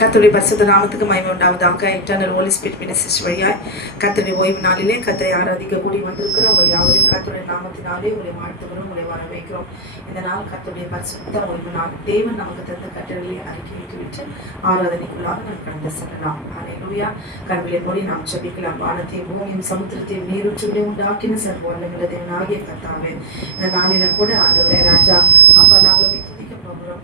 கர்த்தருடைய பரிசுத்த நாமத்துக்கு மகிமை உண்டாவதாக. இன்டர்னல் ஹோலி ஸ்பிரிட் மினிஸ்ட்ரிஸ் வழியாய் கர்த்தருடைய ஓய்வு நாளிலே கர்த்தரை ஆராதிக்க கூடி வந்திருக்கிறோம். உங்களை யாவரையும் கர்த்தருடைய நாமத்தினாலே உங்களை வாழ்த்துகிறோம், உங்களை வரவேற்கிறோம். இந்த நாள் கர்த்தருடைய பரிசுத்த ஓய்வு நாள். தேவன் நமக்கு தந்த கட்டளையை அறிக்கையிட்டு விட்டு ஆராதனைக்குள்ளாக நாம் கடந்து செல்லலாம். ஹல்லேலூயா. கண்களை மூடி நாம் ஜெபிக்கலாம். வானத்தையும் பூமியும் சமுத்திரத்தையும் நீரூற்றுகளையும் உண்டாக்கின சர்வ வல்லமையுள்ள தேவனாகிய கர்த்தாவே, இந்த நாளில கூட ஆண்டவரே ராஜா அப்பா நாங்களும்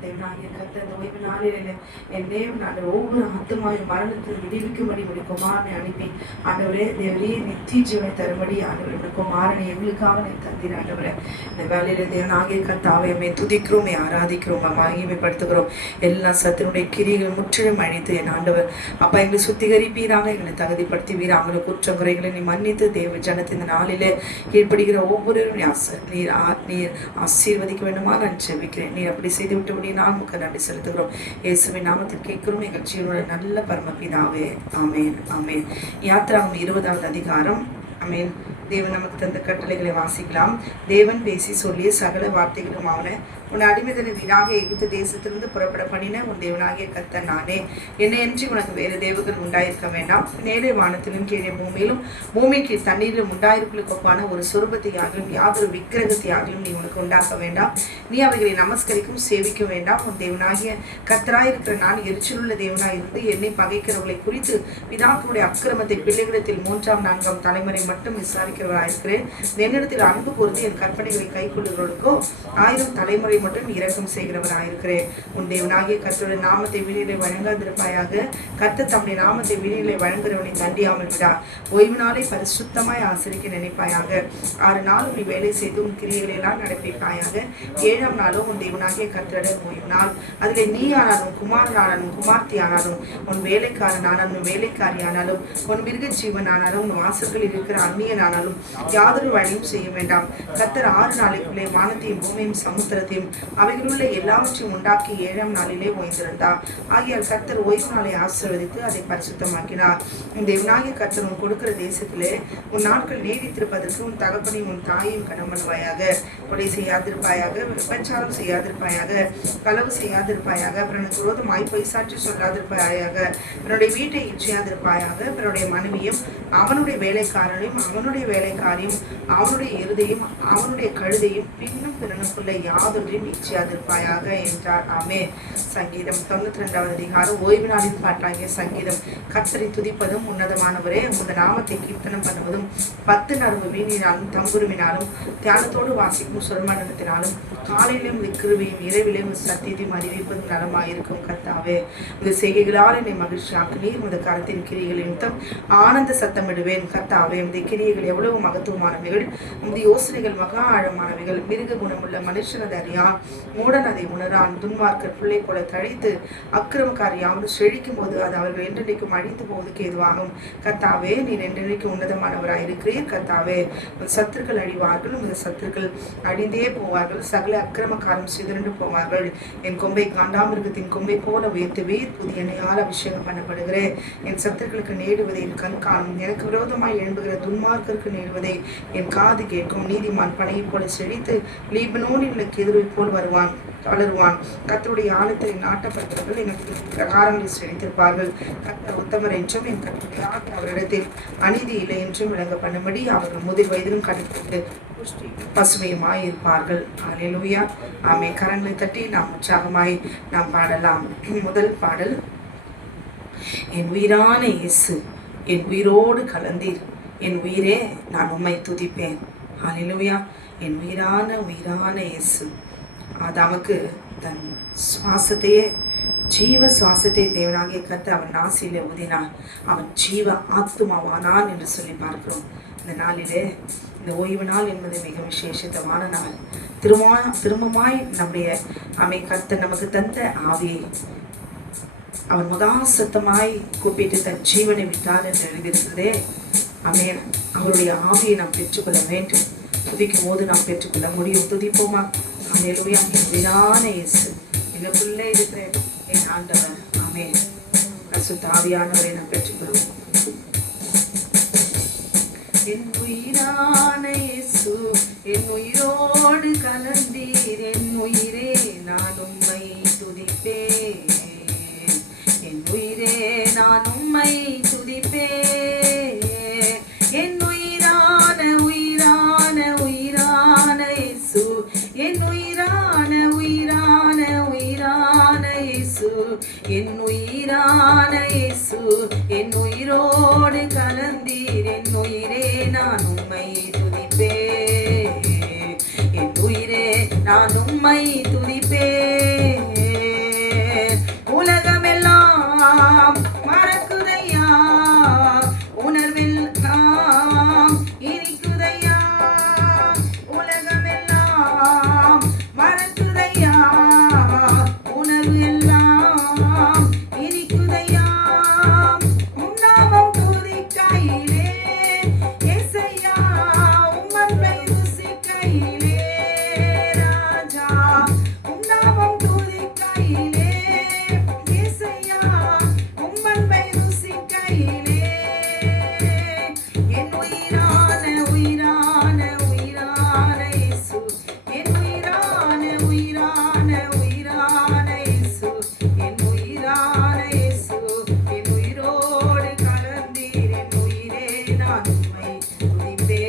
தேவனாகிய கர்த்தர் இந்த ஓய்வு நாளிலே என் தேவன் ஆண்டவர் ஒவ்வொரு ஆத்துமாவையும் மரணத்தில் விடுவிக்கும்படி உடைய குமாரனை அனுப்பி ஆண்டவரே தேவரையே நித்திய ஜீவனை தரும்படி ஆண்டவருடைய குமாரனை எங்களுக்காக நீ தந்தீர். ஆண்டவரே இந்த வேலையில தேவனாகிய கர்த்தாவை அம்மை துதிக்கிறோம், ஆராதிக்கிறோம், மகிமைப்படுத்துகிறோம். எல்லா சத்தினுடைய கிரிகள் முற்றிலும் அழித்து என் ஆண்டவர் அப்பா எங்களை சுத்திகரிப்பீராக, எங்களை தகுதிப்படுத்துவீராக. அவங்களை குற்றம் குறைகளை நீ மன்னித்து தேவ ஜனத்தின் இந்த நாளிலே கீழ்ப்படுகிற ஒவ்வொருவரும் நீர் ஆசீர்வதிக்க வேண்டுமா நான் ஜெபிக்கிறேன். நீர் அப்படி செய்து விட்டு நான் உமக்கு நன்றி செலுத்துகிறோம். இயேசுவின் நாமத்தில் கேட்கிறோம் எங்கள் ஜீவனுடைய நல்ல பரமபிதாவே. ஆமேன் ஆமேன். யாத்திராகமம் 20வது அதிகாரம். ஆமேன். தேவன் நமக்கு தந்த கட்டளைகளை வாசிக்கலாம். தேவன் பேசி சொல்லிய சகல வார்த்தைகளும் அவனை உன் அடிமைதனை வீணாக எகிப்து தேசத்திலிருந்து புறப்பட பண்ணின உன் தேவனாகிய கர்த்தர் நானே. என்னையன்றி உனக்கு வேறு தேவர்கள் உண்டாயிருக்க வேண்டாம். மேலே வானத்திலும் கீழே பூமியிலும் பூமிக்கு தண்ணீரிலும் உண்டாயிருப்பதற்கு ஒப்பான ஒரு சொரூபத்தையாகிலும் யாதொரு விக்கிரகத்தையாகிலும் நீ உனக்கு உண்டாக்க வேண்டாம். நீ அவைகளை நமஸ்கரிக்கும் சேவிக்க வேண்டாம். உன் தேவனாகிய கர்த்தராயிருக்கிற நான் எரிச்சலுள்ள தேவனாயிருந்து என்னை பகைக்கிறவர்களை குறித்து பிதாக்களுடைய அக்கிரமத்தை பிள்ளைகளிடத்தில் 3ஆம் 4ஆம் தலைமுறை மட்டும் விசாரிக்கிறவராயிருக்கிறேன். என்னிடத்தில் அன்பு கூர்ந்து என் கற்பனைகளை கைக்கொள்ளுகிறவர்களுக்கோ 1000 தலைமுறை மட்டும் இரக்கம் செய்கிறவராயிருக்கிறேன். உன் தேவனாகிய கர்த்தருடைய நாமத்தை வீணிலே வழங்காதிருப்பாயாக. கர்த்தர் தம்முடைய நாமத்தை வீணிலே வழங்குகிறவனை தண்டியாமல் விடார். ஓய்வு நாளை பரிசுத்தமாய் ஆசரிக்க நினைப்பாயாக. 6 நாளும் நீ வேலை செய்து உன் கிரியைகளை எல்லாம் நடப்பிப்பாயாக. 7ஆம் நாளும் உன் தேவனாகிய கர்த்தருடைய ஓய்வு நாள். அதில் நீ ஆனாலும் குமாரனானாலும் குமார்த்தி ஆனாலும் உன் வேலைக்காரன் ஆனாலும் வேலைக்காரி ஆனாலும் உன் மிருக ஜீவன் ஆனாலும் உன் வாசல்களில் இருக்கிற அந்நியன் ஆனாலும் யாதொரு வழியும் செய்ய வேண்டாம். கர்த்தர் 6 நாளைக்குள்ளே வானத்தையும் பூமியும் சமுத்திரத்தையும் அவைகளுள்ள எல்லாவற்றையும் உண்டாக்கி 7ஆம் நாளிலே ஓய்ந்திருந்தார். ஆகியால் கர்த்தர் ஓய்வு நாளை ஆசீர்வதித்து அதை பரிசுத்தமாக்கினார். இந்த தேவனாகிய கர்த்தர் உன் கொடுக்கிற தேசத்திலே உன் நாட்கள் நீடித்திருப்பதற்கு உன் தகப்பனையும் உன் தாயையும் கனம் பண்ணுவாயாக. கொலை செய்யாதிருப்பாயாக, விபச்சாரம் செய்யாதிருப்பாயாக, களவு செய்யாதிருப்பாயாக, பிறனுக்கு விரோதமாய் பொய்சாட்சி சொல்லாதிருப்பாயாக, பிறனுடைய வீட்டை இச்சையாதிருப்பாயாக, பிறனுடைய மனைவியும் அவனுடைய வேலைக்காரனையும் அவனுடைய வேலைக்காரியும் அவனுடைய எருதையும் அவனுடைய கழுதையும் பின்னும் பிறனுக்குள்ள யாதொன்றையும் இச்சையாதிருப்பாயாக என்றார். ஆமே. சங்கீதம் 92வது அதிகாரம். ஓய்வு நாளின் பாட்டாகிய சங்கீதம். கர்த்தரை துதிப்பதும் உன்னதமானவரே உமது நாமத்தை கீர்த்தனம் பண்ணுவதும் 10 நறுவு வீணினாலும் தம்புருவினாலும் தியானத்தோடு வாசிக்கும் சொல்மண்டலத்தினாலும் காலையிலும் கிருபையும் இரவிலும் சத்தியத்தையும் அறிவிப்பதும் நலமாயிருக்கும். கர்த்தாவே இந்த செய்கைகளால் என்னை மகிழ்ச்சியாக்குனி. உமது கரத்தின் கிரியைகள் நிமித்தம் ஆனந்த சத்தமிடுவேன். கர்த்தாவே இந்த கிரியைகள் எவ்வளவு மகத்துவமானவைகள், உமது யோசனைகள் மகா ஆழமானவைகள். மிருக குணமுள்ள மனுஷனது அறியான், மூடன் அதை உணரான். துன்மார்க்கர் பிள்ளை போல தழித்து அக்கிரமக்காரி யாரும் செழிக்கும் போது அது அவர்கள் என்றென்றைக்கும் அழிந்து போவதற்கு ஏதுவாகும். கர்த்தாவே நீர் என்றென்றைக்கும் உன்னதமானவராயிருக்கிறீர். கர்த்தாவே உன் சத்துருக்கள் அழிவார்கள், உமது சத்துருக்கள் அழிந்தே போவார்கள். சகல அக்கிரமக்காரம் சிதறண்டு போவார்கள். என் கொம்பை காண்டாமிருகத்தின் கொம்பை போல உயர்த்துவீர். புதிய எண்ணெயால் அபிஷேகம் பண்ணப்படுகிறேன். என் சத்துருக்களுக்கு நேடுவதை என் கண் காணும். எனக்கு விரோதமாய் எழும்புகிற துன்மார்க்கருக்கு நேடுவதை என் காது கேட்கும். நீதிமான் பனையை போல செழித்து லீபனோனில் உள்ள கேதுருவை போல் வளருவான். கர்த்தருடைய ஆலயத்தில் நாட்டப்பட்டவர்கள் எனக்கு பிரகாரங்களில் செழித்திருப்பார்கள். கர்த்தர் உத்தமர் என்றும் என் கர்த்தருடைய அவரிடத்தில் அநீதி இல்லை என்றும் விளங்க பண்ணும்படி அவர்கள் முதிர் வயதிலும் கடைப்பிடித்து பசுமையுமாய் இருப்பார்கள். அல்லேலூயா. ஆமே. கரங்களை தட்டி நாம் உற்சாகமாய் நாம் பாடலாம். முதல் பாடல். என் உயிரான இயேசு என் உயிரோடு கலந்தீர், என் உயிரே நான் உம்மை துதிப்பேன். அல்லேலூயா. என் உயிரான இயேசு ஆதாமுக்கு தன் சுவாசத்தையே ஜீவ சுவாசத்தை தேவனாகிய கர்த்தர் அவன் நாசியிலே ஊதினான். அவன் ஜீவ ஆத்துமாவானான் என்று சொல்லி பார்க்கிறோம். இந்த நாளிலே இந்த ஓய்வு நாள் என்பது மிக விசேஷமான நாள். திரும்பமாய் நம்முடைய கர்த்தர் நமக்கு தந்த ஆவியை அவன் மகா சத்தமாய் கூப்பிட்டு தன் ஜீவனை விட்டார் என்று எழுதியிருக்கிறதே. ஆமென். அவருடைய ஆவியை நாம் பெற்றுக்கொள்ள வேண்டும். துதிக்கும் போது நாம் பெற்றுக்கொள்ள முடியும். துதிப்போமா? அல்லேலூயா. என் உயிரான இயேசு எனக்குள்ளே இருக்கிற என் ஆண்டவர். ஆமென். பரிசுத்த ஆவியானவரை நாம் பெற்றுக்கொள்வோம். என் உயிரான இயேசு என் உயிரோடு கலந்தீர், என் உயிரே நான் உம்மை துதிப்பேன். என் உயிர் உம்மை துதிப்பே. என் உயிரான உயிரான உயிரான இயேசு, என் உயிரான உயிரான உயிரான இயேசு, என் உயிரான இயேசு, என் உயிரோடு கலந்தீர். என் உயிரே நான் உம்மை துதிப்பே. என் உயிரே நான் உம்மை துதிப்பே. உலகமெல்லாம் மறக்குதையா, உணர்வெல்லாம் இனிக்குதையா. உலகமெல்லாம் மறக்குதையா, உணர்வு எல்லாம் இனிக்குதையா. உன்னாமம் துதிக்கையிலே இயேசையா, உம்மன்பை ருசிக்கையிலே ராஜா. உன்னாமம் துதிக்கையிலே இயேசையா, உம்மன்பை ருசிக்கையிலே. என் உயிரான உயிரான உயிரான இயேசு, என் உயிரான உயிரான உயிரான இயேசு, என் உயிரான இயேசு, என் உயிரோடு கலந்தீர். என் உயிரே நான் உம்மை துதிப்பே.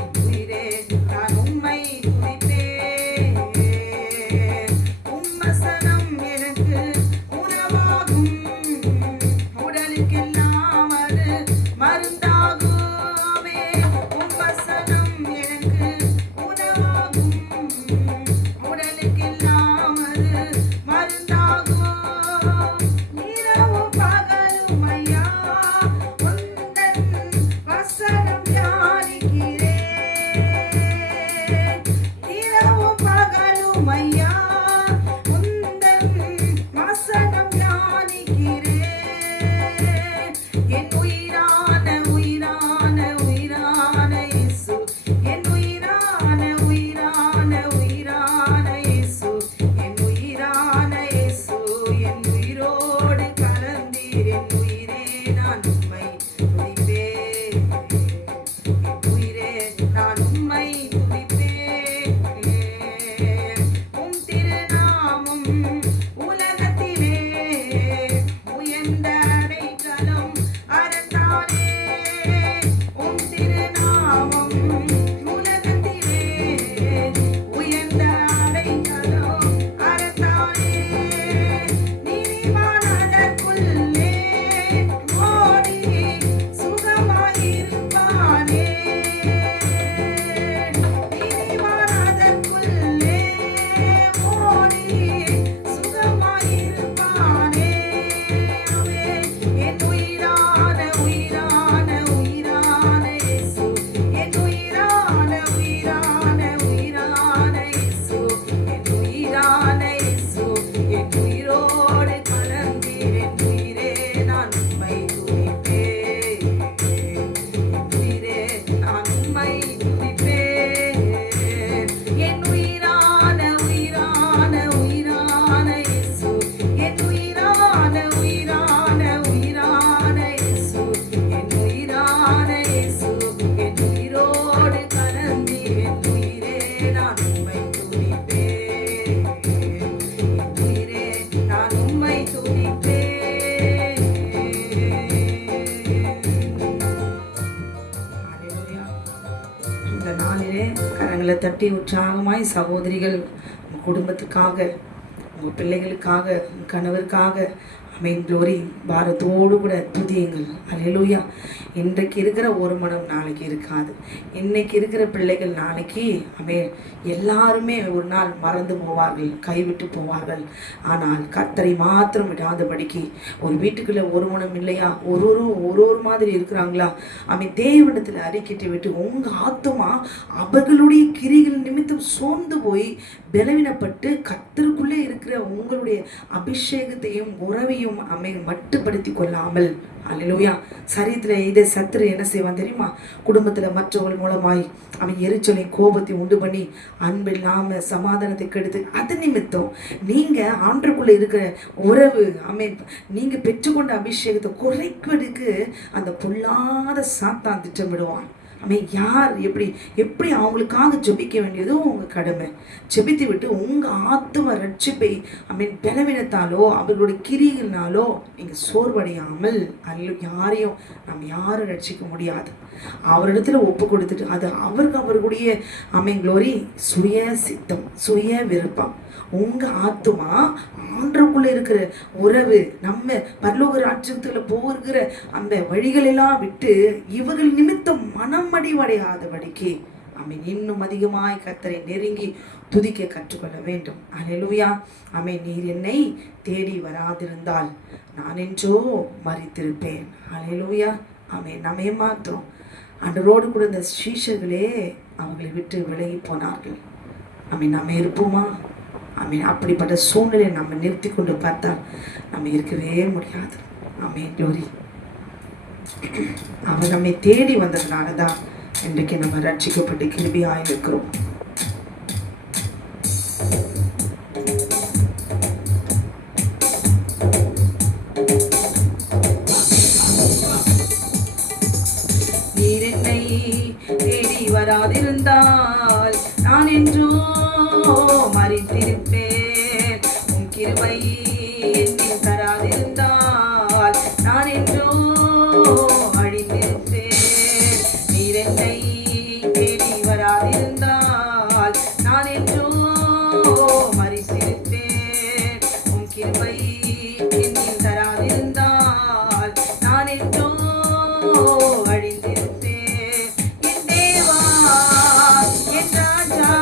என் உயிரே நான் உம்மை துதிப்பே. உம்மசனம் எனக்கு உணவாகும், உடலுக்கெல்லாம் அது மருந்தாகுமே. உம்மசனம் எனக்கு உணவாகும், உடலுக்கெல்லாம் அது மருந்தாகும். இரவு பகலும் ஐயா உந்தன் வசனம் தியானிக்கிறேன். இரவு பகலும் ஐயா உந்தன் வசனம் தியானிக்கிறேன். என் உயிரான உயிரான உயிரான இயேசு, என் உயிரான உயிரான உயிரான இயேசு, என் உயிரான இயேசு, என் உயிரோடு கலந்தீர். என் உயிரே நான் உம்மை துதிப்பே. என் உயிரே நான் உம்மை துதிப்பே. உம் திருநாமம் உலகத்திலே உயர்ந்த அடைக்கலம் அரணானே. உம் திருநாமம் உலகத்திலே உயர்ந்த அடைக்கலம் அரணானே. நீதிமானதற்குள்ளே ஓடி சுகமாயிருப்பானே. நீதிமானதற்குள்ளே ஓடி சுகமாயிருப்பானே. என் உயிரான உயிரான உயிரான இயேசு, என் உயிரான உயிரான உயிரான இயேசு, என் உயிரான இயேசு, என் உயிரோடு கலந்தீர். என் உயிரே நான் உம்மை துதிப்பே. என் உயிரே நான் உம்மை துதிப்பே. என் உயிரான உயிரான உயிரான இயேசு, என் உயிரான உயிரான உயிரான இயேசு, என் உயிரான இயேசு, என் உயிரோடு கலந்தீர். என் உயிரே நான் உம்மை துதிப்பே. என் உயிரே நான் உம்மை துதிப்பே. ஹல்லேலூயா. இந்த நாளிலே கரங்களை தட்டி உற்சாகமாய் சகோதரிகள் உங்கள் குடும்பத்துக்காக, உங்கள் பிள்ளைகளுக்காக, உங்கள் கணவருக்காக அமேன் க்ளோரி பாரத்தோடு கூட துதியுங்கள். அல்லேலூயா. இன்றைக்கு இருக்கிற ஒரு மனம் நாளைக்கு இருக்காது. இன்னைக்கு இருக்கிற பிள்ளைகள் நாளைக்கு அமேன் எல்லாருமே ஒரு நாள் மறந்து போவார்கள், கைவிட்டு போவார்கள். ஆனால் கர்த்தரை மாத்திரம் விடாதபடிக்கு ஒரு வீட்டுக்குள்ளே ஒரு மனம் இல்லையா, ஒரு மாதிரி இருக்கிறாங்களா, அமேன் தேவனிடத்தில் அறிக்கைட்டு விட்டு உங்கள் ஆத்துமா அவர்களுடைய கிரிகள் நிமித்தம் சோர்ந்து போய் பலவீனப்பட்டு கர்த்தருக்குள்ளே இருக்கிற உங்களுடைய அபிஷேகத்தையும் உறவையும் அமேன் மட்டுப்படுத்தி கொள்ளாமல் அல்லேலூயா சரீரத்தில் இதை சத்துரு என்ன செய்வான் தெரியுமா, குடும்பத்தில் மற்றவர்கள் மூலமாய் அவன் எரிச்சலை கோபத்தை உண்டு பண்ணி அன்பு இல்லாமல் சமாதானத்தை கெடுத்து அது நிமித்தம் நீங்கள் ஆண்டருக்குள்ளே இருக்கிற உறவு அமேன் நீங்கள் பெற்றுக்கொண்ட அபிஷேகத்தை குறைக்கிறதுக்கு அந்த பொல்லாத சாத்தான் திட்டமிடுவான். யார் எப்படி எப்படி அவங்களுக்காக ஜெபிக்க வேண்டியதும் உங்கள் கடமை. ஜெபித்து விட்டு உங்கள் ஆத்தும ரட்சிப்பை பலவீனத்தாலோ அவர்களுடைய கிரியினாலோ நீங்கள் சோர்வடையாமல் யாரையும் யாரும் ரட்சிக்க முடியாது. அவரிடத்துல ஒப்பு கொடுத்துட்டு அது அவர்களுடைய க்ளோரி சுய சித்தம் சுய விருப்பம். உங்கள் ஆத்துமா ஆண்டருக்குள்ளே இருக்கிற உறவு நம்ம பரலோக ராஜ்யத்துல போகிற அந்த வழிகளெல்லாம் விட்டு இவர்கள் நிமித்தம் மனமடிவடையாதபடிக்கு இன்னும் அதிகமாய் கர்த்தரை நெருங்கி துதிக்க கற்றுக்கொள்ள வேண்டும். அல்லேலூயா. நீர் என்னை தேடி வராதிருந்தால் நான் என்றோ மரித்திருப்பேன். அல்லேலூயா. நம்ம ஏமாத்திரம் ஆண்டவரோடு கூட இந்த சீஷர்களே அவங்களை விட்டு விலகி போனார்கள். நம்ம இருப்போமா? அப்படிப்பட்ட சூழ்நிலையை நம்ம நிறுத்தி கொண்டு பார்த்தால் நம்ம இருக்கவே முடியாது. க்ளோரி. அவர் நம்மை தேடி வந்ததுனால தான் இன்றைக்கு நம்ம ரட்சிக்கப்பட்டு கிருபையாய் இருக்கிறோம். நீர் என்னை தேடி வராதிருந்தால் நான் என்றோ மரித்திருப்பேன். உன் கிருபை என்னில் தராதிருந்தால் நான் என்றோ அழிந்திருப்பேன். நீர் என்னை தேடி வராதிருந்தால் நான் என்றோ மரித்திருப்பேன். உன் கிருபை என்னில் தராதிருந்தால் நான் என்றோ அழிந்திருப்பேன். என் தேவா என் ராஜா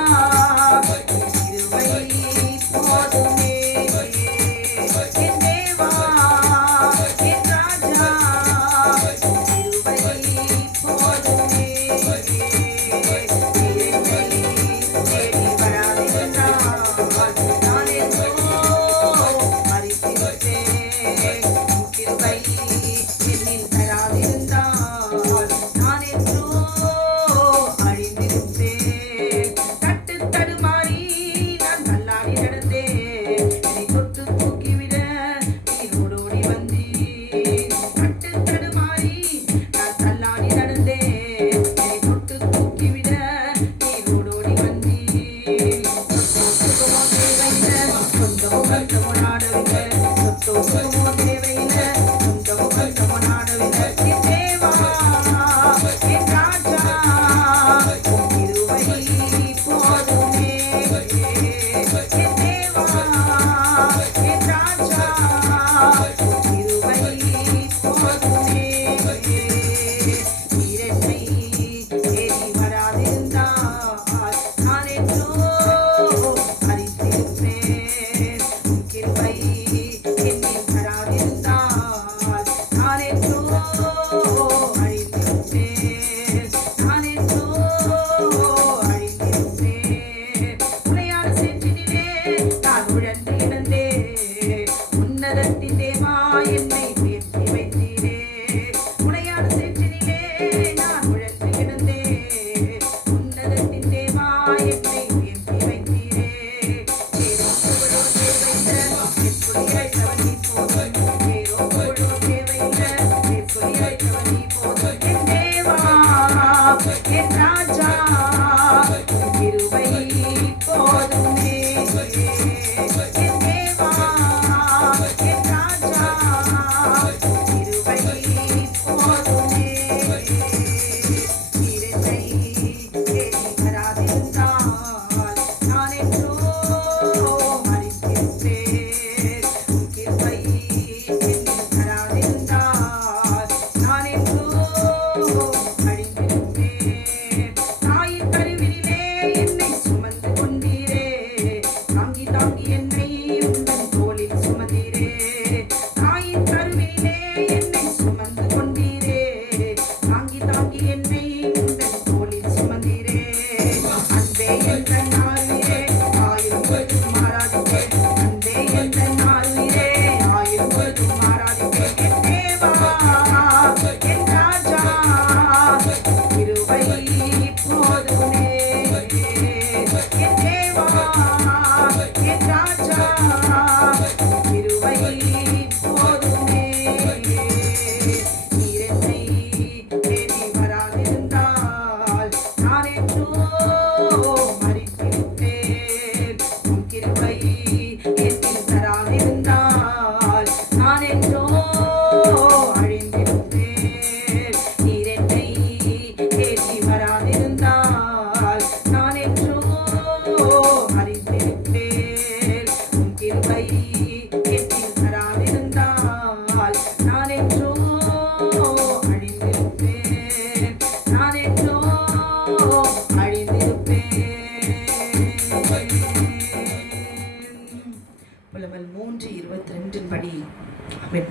ஆமென்.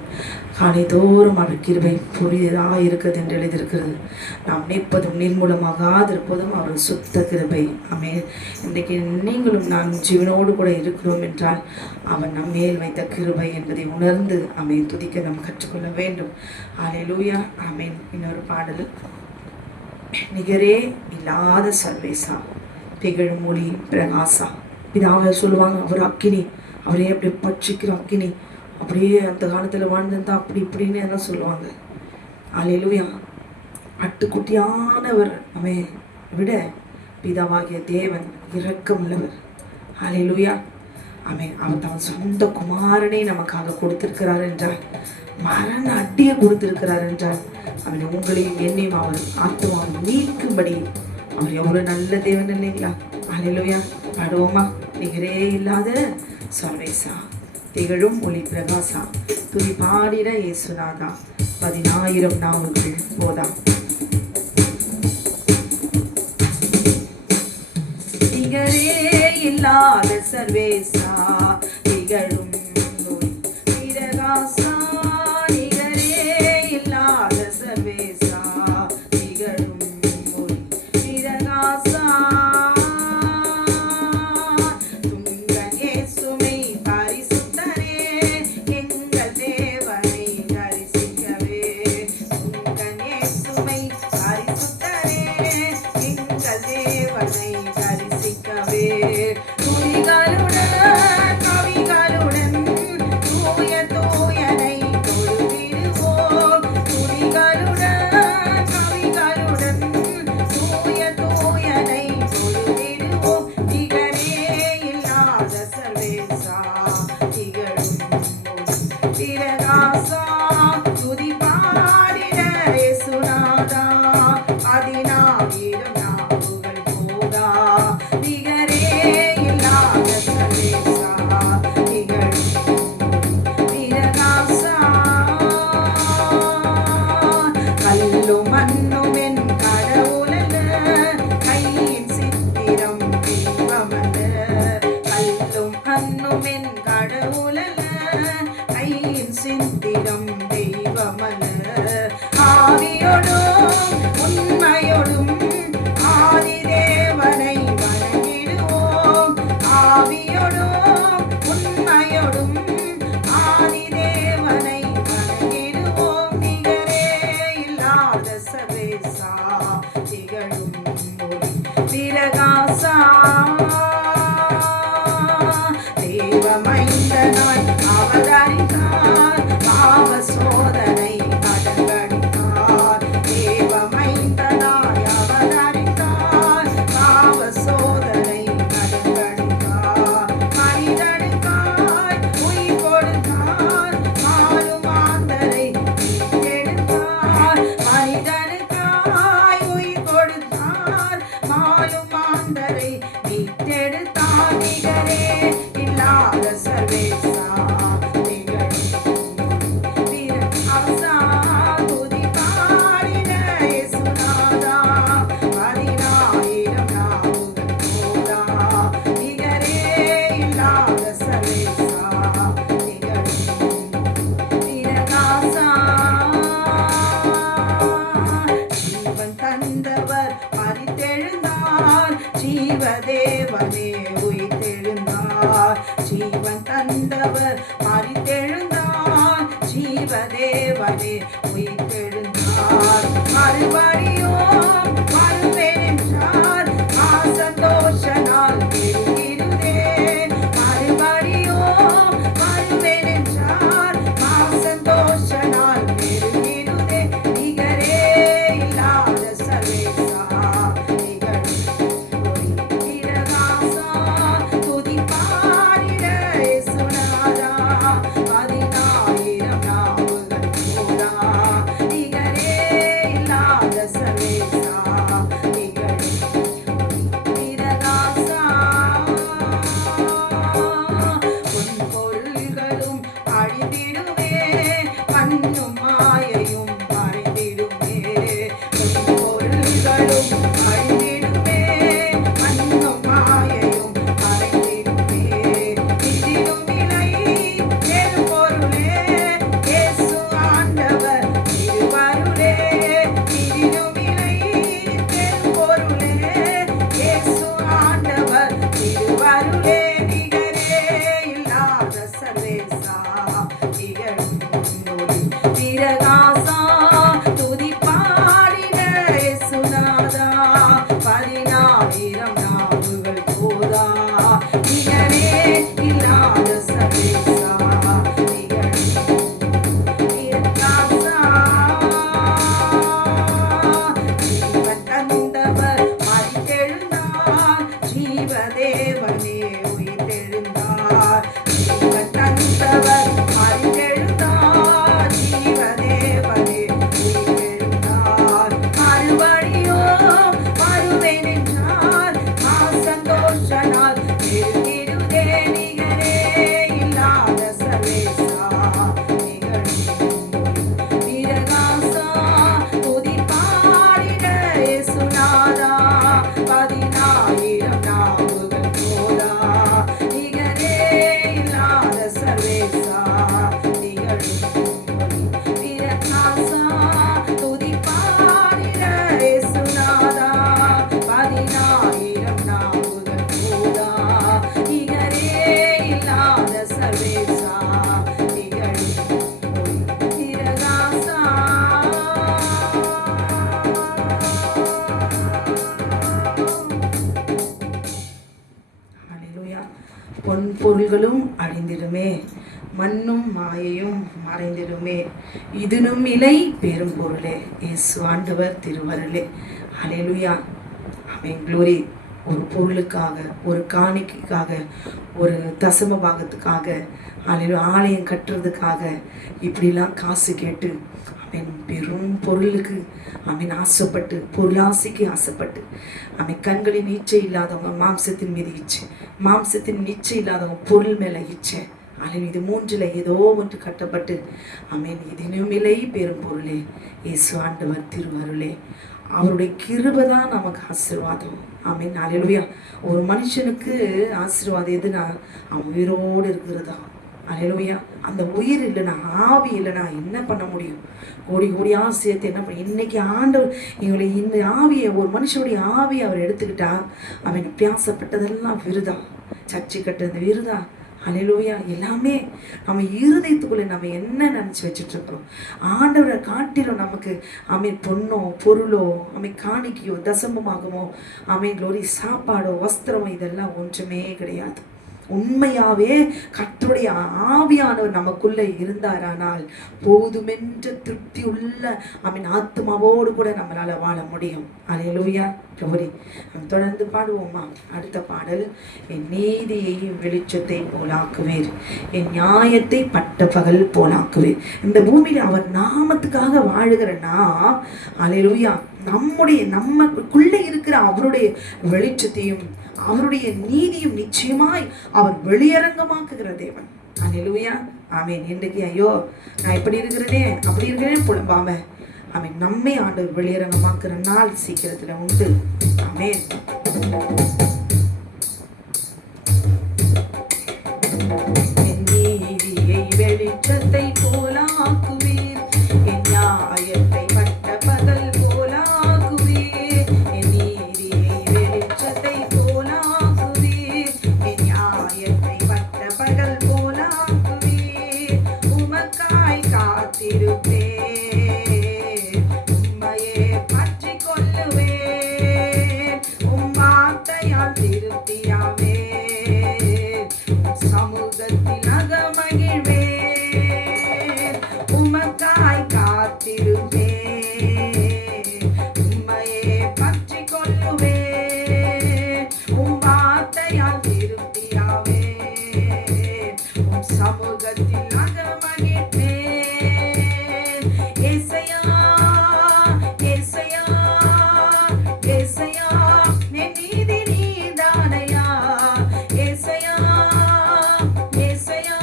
காலைதோறும் அவர் கிருபை புதியதாக இருக்கிறது என்று எழுதியிருக்கிறது. நாம் நிற்பதும் நிர்மூலமாகாதிருப்பதும் அவர் சுத்த கிருபை. ஆமென். இன்றைக்கு நீங்களும் நான் ஜீவனோடு கூட இருக்கிறோம் என்றால் அவர் நம் மேல் வைத்த கிருபை என்பதை உணர்ந்து ஆமென் துதிக்க நாம் கற்றுக்கொள்ள வேண்டும். ஹல்லேலூயா. ஆமென். இன்னொரு பாடல், நிகரே இல்லாத சர்வேசா திகழும் ஒளி பிரகாசா. பிதாவை சொல்லுவாங்க, அவர் அக்கினி, அவரே அப்படி பட்சிக்கிற அக்கினி, அப்படியே அந்த காலத்தில் வாழ்ந்திருந்தா அப்படி இப்படின்னு எல்லாம் சொல்லுவாங்க. ஹல்லேலூயா. அட்டுக்குட்டியானவர் அவன் விட பிதாவாகிய தேவன் இரக்கமுள்ளவர். ஹல்லேலூயா. அவன் அவர் தன் சொந்த குமாரனை நமக்காக கொடுத்திருக்கிறார் என்றால், மரண அடியை கொடுத்திருக்கிறார் என்றால், அவன் உங்களையும் என்னையும் அவர் ஆத்மாவை மீட்கும்படி அவர் எவ்வளவு நல்ல தேவன் இல்லைங்களா? ஹல்லேலூயா. பாடுவோமா? நிகரே இல்லாத சர்வேசா திகழும் ஒளி பிரகாசா துதி பாடிட இயேசுநாதா 10,000 நாவுகள் போதா. நிகரே இல்லாத சர்வேசா திகழும் ஒளி பிரகாசா, நிகரே இல்லாத சர்வேசா திகழும் ஒளி பிரகாசா. ஜீவதேவனே உயிர்த்தெழுந்தார், ஜீவன் தந்தவர் மரித்தெழுந்தார், ஜீவதேவனே உயிர்த்தெழுந்தார். மறுபடியும் வருவேன் என்றார், சந்தோஷ நாள் பெருகிடுதே. மறுபடியும் வருவேன் என்றார், சந்தோஷ நாள் பெருகிடுதே. நிகரே இல்லாத சர்வேசா துதி பாடிட இயேசுநாதா 10,000 நாவுகள் போதா. மறைந்திடுமே, மண்ணும் மாயையும் மறைந்திடுமே, இதனும் இலை பெரும் பொருளே, இயேசு ஆண்டவர் திருவருளே. ஹல்லேலூயா. ஆமென். க்ளோரி. ஒரு பொருளுக்காக, ஒரு காணிக்கைக்காக, ஒரு தசம பாகத்துக்காக, ஆலயம் கட்டுறதுக்காக இப்படிலாம் காசு கேட்டு பெரும் பொருளுக்கு ஆசைப்பட்டு, பொருளாசைக்கு ஆசைப்பட்டு கண்களின் இச்சை இல்லாதவங்க மாம்சத்தின் மீது இச்சை, மாம்சத்தின் இச்சை இல்லாதவங்க பொருள் மேல இச்சை. இது மூன்றில் ஏதோ ஒன்று கட்டப்பட்டு இதனும் இலை பெரும் பொருளே, இயேசு ஆண்டவர் திருவருளே. அவருடைய கிருபை தான் நமக்கு ஆசீர்வாதம். அல்லேலூயா. ஒரு மனுஷனுக்கு ஆசீர்வாதம் எதுனா அவன் உயிரோடு இருக்கிறதா. அல்லேலூயா. அந்த உயிர் இல்லைனா, ஆவி இல்லைனா என்ன பண்ண முடியும்? கோடி கோடியாக சேர்த்து என்ன பண்ண? இன்னைக்கு ஆண்டவர் எங்களை இந்த ஆவியை, ஒரு மனுஷனுடைய ஆவியை அவர் எடுத்துக்கிட்டா அவன் பியாசப்பட்டதெல்லாம் விருதா. சர்ச்சை கட்டுறது விருதா. அல்லேலூயா. எல்லாமே நம்ம இருதயத்துக்குள்ளே நம்ம என்ன நினச்சி வச்சுட்டு இருக்கிறோம்? ஆண்டவரை காட்டிலும் நமக்கு பொண்ணோ பொருளோ காணிக்கையோ தசமமாகவோ க்ளோரி சாப்பாடோ வஸ்திரமோ இதெல்லாம் ஒன்றுமே கிடையாது. உண்மையாவே கர்த்தருடைய ஆவியானவர் நமக்குள்ள இருந்தாரானால் போதுமென்ற திருப்தி உள்ள ஆத்மாவோடு கூட நம்மளால வாழ முடியும். அல்லேலூயா. க்ளோரி. தொடர்ந்து பாடுவோமா? அடுத்த பாடல், என் நீதியை வெளிச்சத்தை போலாக்குவேர், என் நியாயத்தை பட்ட பகல் போலாக்குவேர். இந்த பூமியில அவர் நாமத்துக்காக வாழுகிறனா, அல்லேலூயா, நமக்குள்ள இருக்கிற அவருடைய வெளிச்சத்தையும் அவருடைய நீதியும் நிச்சயமாய் அவர் வெளியரங்கமாக்குகிற தேவன். அல்லேலூயா. ஆமென். இன்றைக்கு ஐயோ நான் இப்படி இருக்கிறேனே அப்படி இருக்கிறேன் புலம்பாம நம்மை ஆண்டவர் வெளியரங்கமாக்குற நாள் சீக்கிரத்துல உண்டு. ஆமென். என் நீதியை வெளிச்சத்தை போலாக்குவீர், என் நியாயத்தை பட்ட பகல் போலாக்குவீர். என் நீதியை வெளிச்சத்தை போலாக்குவீர், என் நியாயத்தை பட்ட பகல் போலாக்குவீர். உமக்காய் காத்திருப்பேன், உம்மையே பற்றிக் கொள்ளுவேன், உம் வார்த்தையால் திருப்தியாவே சமூகத்தில் அகமகிழ்வேன். உமக்காய் காத்திருப்பேன், உம்மையே பற்றிக் கொள்ளுவேன், உம் வார்த்தையால் திருப்தியாவே உம் சமூகத்தில் அகமகிழ்வேன். ஏசையா, ஏசையா, ஏசையா, என் நீதி நீதானையா. ஏசையா, ஏசையா,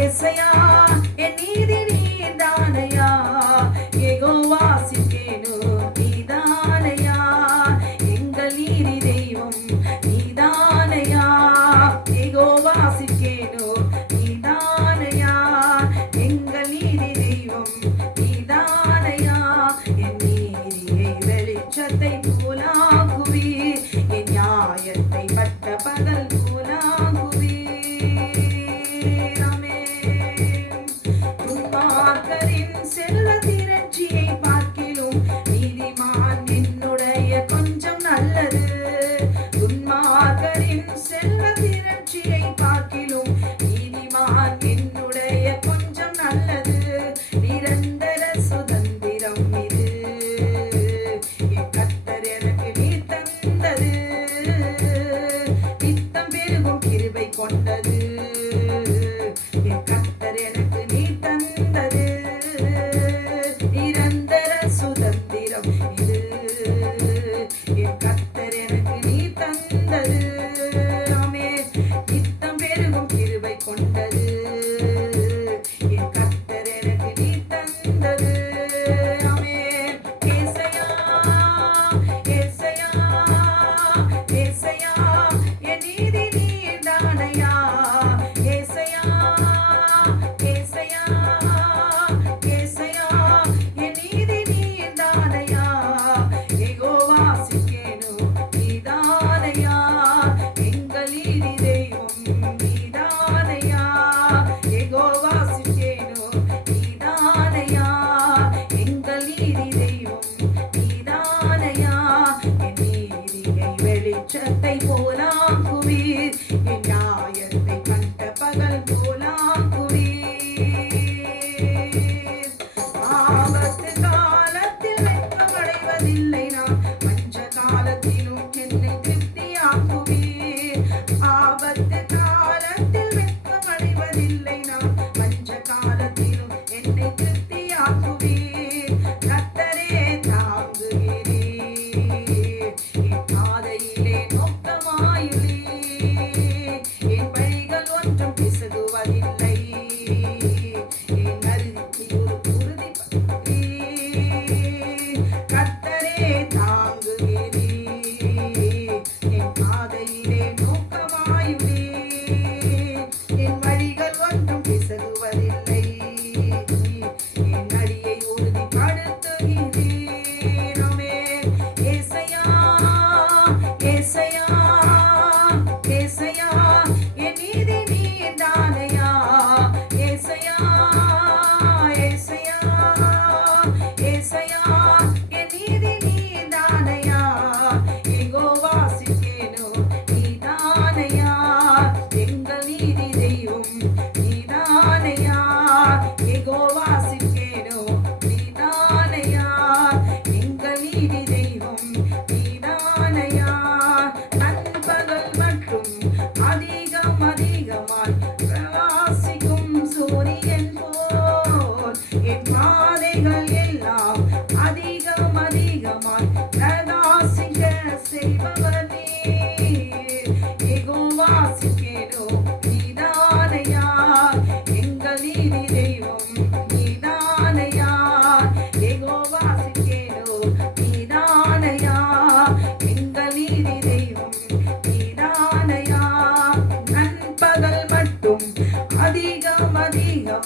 ஏசையா, என் நீதி நீதானையா.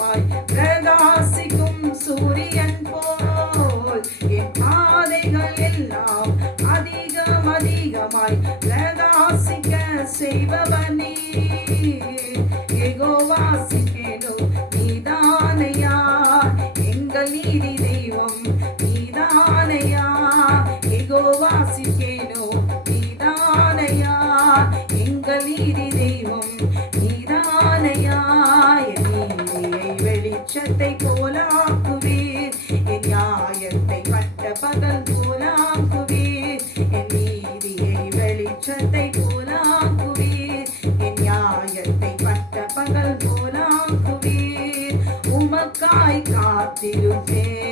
அதிகமாய் பிரகாசிக்கும் சூரியன் போல் என் பாதைகள் எல்லாம் அதிகம் அதிகமாய் பிரகாசிக்க செய்பவனே யெகோவாசிக்கேனோ நீதானையா எங்கள் நீதி தெய்வம் நீதானையா யெகோவாசிக்கேனோ நீதானையா எங்கள் நீதி தெய்வம் நீதானையா என் நீதியை வெளிச்சத்தை போலாக்குவீர் என் நியாயத்தை பட்ட பகல் போலாக்குவீர் என் நீதியை வெளிச்சத்தை போலாக்குவீர் என் நியாயத்தை பட்ட பகல் போலாக்குவீர் உமக்காய் காத்திருப்பேன்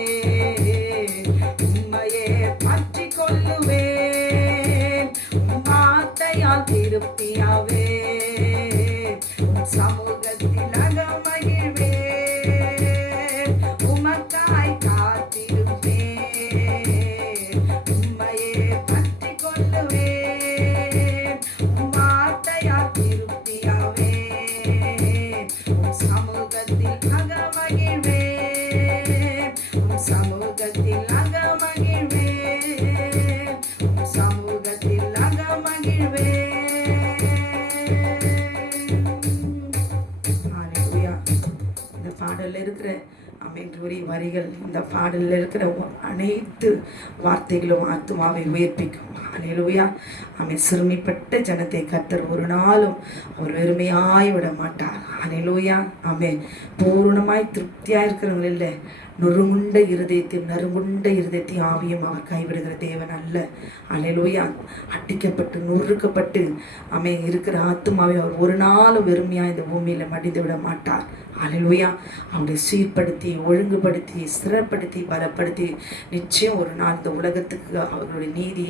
உம்மையே பற்றி கொள்ளுவேன் உம் வார்த்தையால் திருப்தியாவே உம் சமூகத்தில் அகமகிழ்வேன் உமக்காய் காத்திருப்பேன் உம்மையே பற்றி கொள்ளுவேன் உம் வார்த்தையால் திருப்தியாவே உம் சமூகத்தில் அகமகிழ்வேன் உம் சமூகத்தில் அகமகிழ்வேன் உம் சமூகத்தில் அகமகிழ்வேன். ஹalleluya. இந்த பாடல்ல இருக்கிற அமைந்துரிய வரிகள் இந்த பாடலில் இருக்கிற அனைத்து வார்த்தைகளும் ஆத்துமாவை உயிர்ப்பிக்கும். ஹalleluya. ஆமென். சிறுமிப்பட்ட ஜனத்தை கர்த்தர் ஒரு நாளும் அவர் வெறுமையாய் விட மாட்டார். ஹalleluya. ஆமென். பூர்ணமாய் திருப்தியாக இருக்கிறவங்க இல்லை, நொறுங்குண்ட இருதயத்தையும் நறுங்குண்ட இருதயத்தையும் ஆவியும் அவர் கைவிடுகிற தேவன் அல்ல. ஹalleluya. அடிக்கப்பட்டு நொறுக்கப்பட்டு ஆமென் இருக்கிற ஆத்துமாவை அவர் ஒரு நாளும் வெறுமையாக இந்த பூமியில் மடிந்து விட மாட்டார். ஹalleluya. அவருடைய சீர்படுத்தி ஒழுங்குபடுத்தி ஸ்திரப்படுத்தி பலப்படுத்தி நிச்சயம் ஒரு நாள் இந்த உலகத்துக்கு அவர்களுடைய நீதி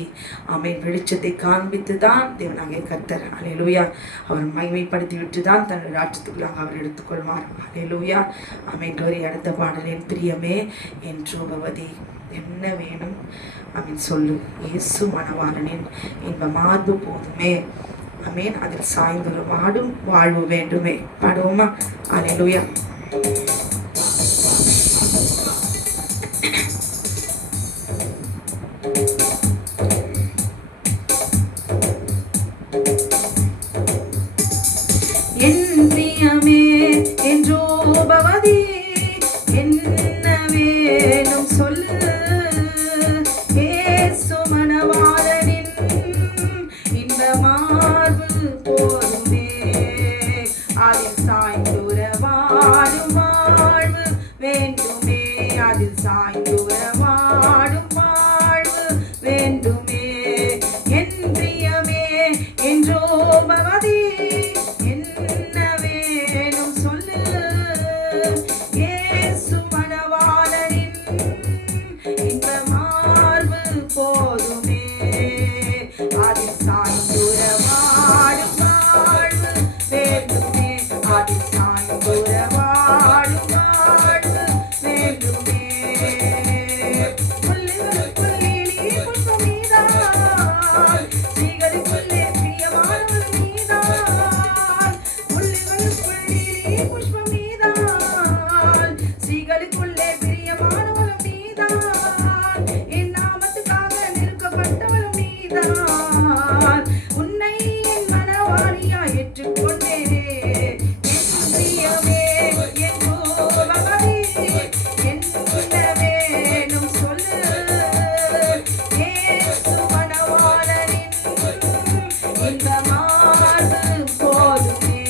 ஆமென் வெளிச்சத்தை காண்பித்து தான் தேவனாகிய கர்த்தர் ஹalleluya அவர் மகிமைப்படுத்தி விட்டு தான் தன் ராஜ்யத்துக்குள்ளாக அவர் எடுத்துக்கொள்வார். ஹalleluya. ஆமென். அடுத்த பாடலின் பிரியமே என் ரூபவதி என்ன வேணும் ஆமென் சொல்லு இயேசு மணவாளனின் இன்ப மார்பு போதுமே. ஆமென். அதில் சாய்ந்துள்ள வாடும் வாழ்வு வேண்டுமே. பாடுவோமா? ஹalleluya. என் பிரியமே என் ரூபவதி என்ன வேணும் சொல்லு இயேசு மணவாளனின் இந்த மார்பு போதுமே. அதில் சாய்ந்துற வாடும் வாழ்வு வேண்டுமே. அதில் சாய்ந்துற வாடும் வாழ்வு வேண்டுமே. என் பிரியமே என் ரூபவதி என்ன வேணும் சொல்லு இயேசு மணவாளனின் இந்த மார்பு போதுமே. அதில் சாய்ந்துற வாடும் வாழ்வு வேண்டுமே. அதில் சாய்ந்துற வாடும் வாழ்வு வேண்டுமே. புல்லுகளுக்குள்ளே நீ புஷ்பம் நீதான், ஸ்ரீகளுக்குள்ளே பிரியமானவள் நீதான். புல்லுகளுக்குள்ளே நீ புஷ்பம் நீதான், ஸ்ரீகளுக்குள்ளே பிரியமானவளும் நீதான். என் நாமத்துக்காக நிறுக்கப்பட்டவளும் நீதான். உன்னை என் மனவாளியா ஏற்றுக்கொண்டேனே. என் பிரியமே என் ரூபவதி என்ன வேணும் சொல்லு இயேசு மணவாளனின் இந்த மார்பு போதுமே.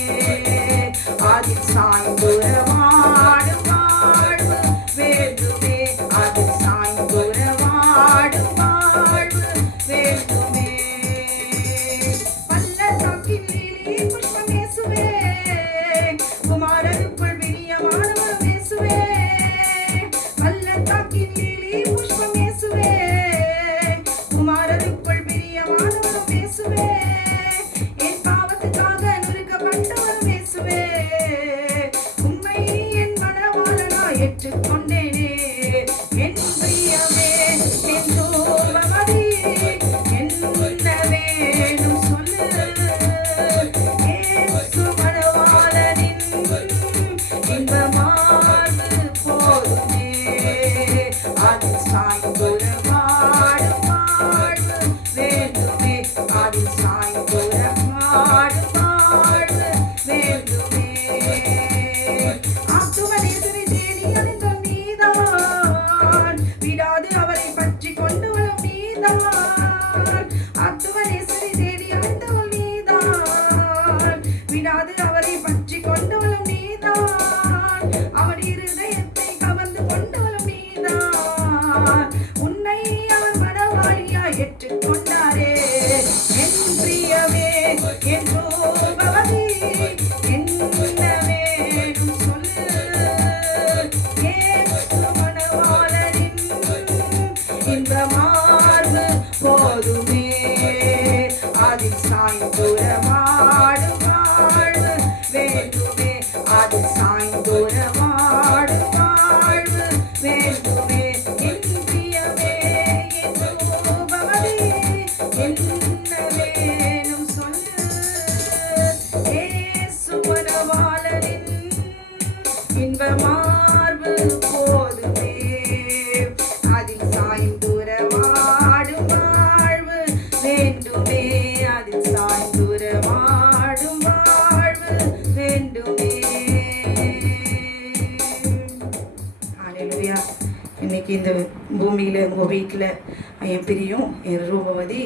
அதில் சாய்ந்துற வாடும் வாழ்வு வேண்டுமே. அதில் சாய்ந்துற வாடும் வாழ்வு வேண்டுமே. பள்ளத்தாக்கில் லீலி புஷ்பம் இயேசுவே, குமாரனுக்குள் பிரியமானவரும் இயேசுவே. பள்ளத்தாக்கில் லீலி புஷ்பம் இயேசுவே, குமாரனுக்குள் பிரியமானவரும் இயேசுவே. என் பாவத்துக்காக நொறுக்கப்பட்டவரும் இயேசுவே. உம்மை என் மணவாளனா ஏற்றுக்கொண்டேனே. என் பிரியமே என் ரூபவதி என்ன வேணும் சொல்லு இயேசு மணவாளனின் இந்த சாய்ந்துரமாடும் வாழ்வு வேண்டுமே, அது சாய்ந்துரமாடும் வாழ்வு வேண்டுமே. இன்றியமே என்றுபவதி என்ன வேணும் சொல்லு, இயேசு மணவாளனின் இன்ப மார்பு போதுமே, அதில் சாய்ந்துரமாடும் வாழ்வு வேண்டுமே, அதில் சாய்ந்துரமாடும் வாழ்வு வேண்டுமே. ஹல்லேலூயா. இன்னைக்கு இந்த பூமியில் உங்கள் வீட்டில் என் பிரியும் என் ரூபவதி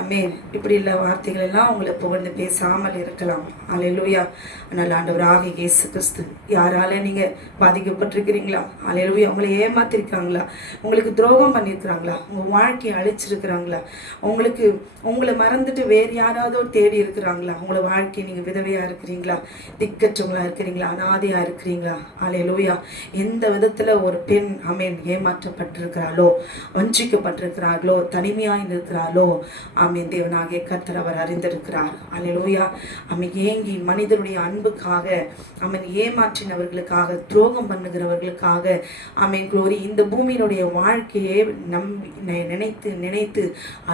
அமேன் இப்படி உள்ள வார்த்தைகள் எல்லாம் உங்களை புகழ்ந்து பேசாமல் இருக்கலாம். அல்லேலூயா. ஆனால் ஆண்டவராக இயேசு கிறிஸ்து யாரால நீங்கள் பாதிக்கப்பட்டிருக்கிறீங்களா? அல்லேலூயா. உங்களை ஏமாத்திருக்காங்களா? உங்களுக்கு துரோகம் பண்ணியிருக்கிறாங்களா? உங்கள் வாழ்க்கையை அழிச்சிருக்கிறாங்களா? உங்களை மறந்துட்டு வேறு யாராவது தேடி இருக்கிறாங்களா? உங்களை வாழ்க்கை நீங்கள் விதவையாக இருக்கிறீங்களா? திக்கற்றவங்களா இருக்கிறீங்களா? அனாதையாக இருக்கிறீங்களா? அல்லேலூயா. எந்த விதத்தில் ஒரு பெண் அமேன் ஏமாற்றப்பட்டிருக்கிறாளோ, வஞ்சிக்கப்பட்டிருக்கிறார்களோ, தனிமையாக இருக்கிறாளோ, ஆமென், தேவனாகிய கர்த்தர் அவர் அறிந்திருக்கிறார். அல்லேலூயா. ஆமென். ஏங்கி மனிதனுடைய அன்புக்காக, ஆமென், ஏமாற்றினவர்களுக்காக, துரோகம் பண்ணுகிறவர்களுக்காக, ஆமென், க்ளோரி, இந்த பூமியினுடைய வாழ்க்கையை நினைத்து நினைத்து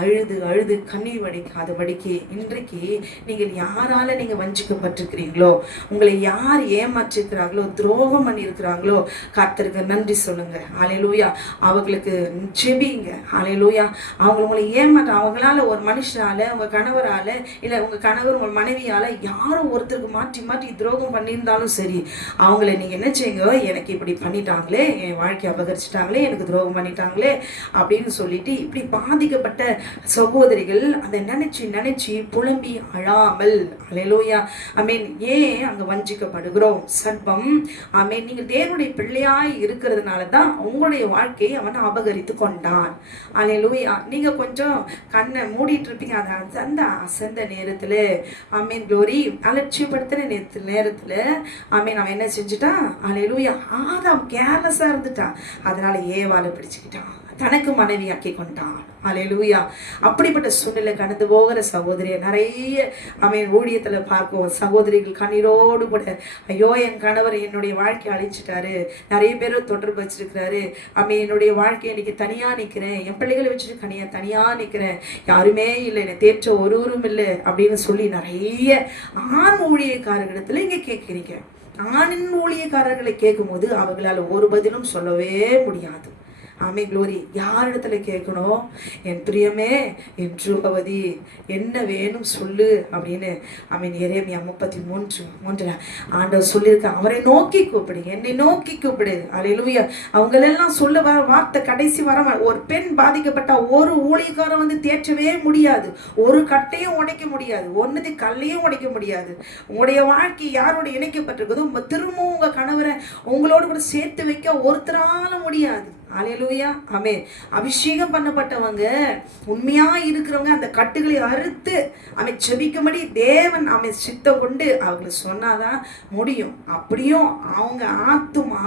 அழுது அழுது கண்ணீர் வடிக்காதபடிக்கு இன்றைக்கு நீங்கள் யாரால நீங்கள் வஞ்சிக்கப்பட்டிருக்கிறீங்களோ, உங்களை யார் ஏமாற்றிருக்கிறார்களோ, துரோகம் பண்ணியிருக்கிறாங்களோ, கர்த்தருக்கு நன்றி சொல்லுங்க. அல்லேலூயா. அவங்களுக்கு செபிங்க. அல்லேலூயா. உங்களை அவங்களால ஒரு மனுஷனால, உங்க கணவரால, இல்லை உங்க கணவர் உங்க மனைவியால யாரோ ஒருத்தருக்கு மாற்றி மாற்றி துரோகம் பண்ணியிருந்தாலும் சரி, அவங்கள நீங்க என்ன செய்யுங்க, எனக்கு இப்படி பண்ணிட்டாங்களே, என் வாழ்க்கையை அபகரிச்சிட்டாங்களே, எனக்கு துரோகம் பண்ணிட்டாங்களே அப்படின்னு சொல்லிட்டு இப்படி பாதிக்கப்பட்ட சகோதரிகள் அதை நினைச்சு நினைச்சு புலம்பி அழாமல், அல்லேலூயா, ஆமென், ஏன் அங்க வஞ்சிக்கப்படுகிறோம்? சர்ப்பம், ஆமென், நீங்கள் தேவனுடைய பிள்ளையாய் இருக்கிறதுனால தான் உங்களுடைய வாழ்க்கையை அவன் அபகரித்து கொண்டான். அல்லேலூயா. நீங்க கொஞ்சம் கண்ணை மூடிட்டு இருப்பீங்க. அந்த அசந்த நேரத்தில், ஆமீன், க்ளோரி, அலட்சியப்படுத்தின நேரத்தில், ஆமீன், அவன் என்ன செஞ்சுட்டான்? அல்லேலூயா. ஆதாம் கேர்லெஸ்ஸாக இருந்துட்டான். அதனால ஏவாளை பிடிச்சுக்கிட்டான், தனக்கு மனைவி ஆக்கி கொண்டான். அல்லேலூயா. அப்படிப்பட்ட சூழ்நிலை கடந்து போகிற சகோதரியை நிறைய அவன் ஊழியத்தில் பார்க்கும். சகோதரிகள் கண்ணீரோடு கூட, ஐயோ என் கணவர் என்னுடைய வாழ்க்கையை அழிச்சிட்டாரு, நிறைய பேர் தொடர்பு வச்சிருக்கிறாரு, அவன் என்னுடைய வாழ்க்கையை இன்னைக்கு தனியாக நிற்கிறேன், என் பிள்ளைகளை வச்சுட்டு தனியாக நிற்கிறேன், யாருமே இல்லை, என்னை தேற்ற ஒருவரும் இல்லை அப்படின்னு சொல்லி நிறைய ஆண் ஊழியக்காரர்களிடத்துல இங்கே கேட்குறீங்க. ஆணின் ஊழியக்காரர்களை கேட்கும் போது அவர்களால் ஒரு பதிலும் சொல்லவே முடியாது. ஆமென், க்ளோரி. யாரிடத்துல கேட்கணும்? என் பிரியமே, என் ரூபவதி, என்ன வேணும் சொல்லு அப்படின்னு. ஆமென். எரேமியா 33:3 ஆண்டவர் சொல்லியிருக்க, அவரை நோக்கி கூப்பிடு, என்னை நோக்கி கூப்பிடு. அல்லேலூயா. அவங்களெல்லாம் சொல்ல வர வார்த்தை கடைசி வர, ஒரு பெண் பாதிக்கப்பட்ட ஒரு ஊழியக்காரன் வந்து தேற்றவே முடியாது, ஒரு கட்டையும் உடைக்க முடியாது, ஒன்னுது கல்லையும் உடைக்க முடியாது. உங்களுடைய வாழ்க்கை யாரோட இணைக்கப்பட்டிருக்குதோ திரும்பவும் உங்க கணவரை உங்களோடு கூட சேர்த்து வைக்க ஒருத்தரால முடியாது. அல்லேலூயா. ஆமென். அபிஷேகம் பண்ணப்பட்டவங்க, உண்மையா இருக்கிறவங்க அந்த கட்டுகளை அறுத்து அவன் செபிக்கும்படி தேவன் அவன் சித்தம் கொண்டு அவங்களை சொன்னாதான் முடியும். அப்படியும் அவங்க ஆத்துமா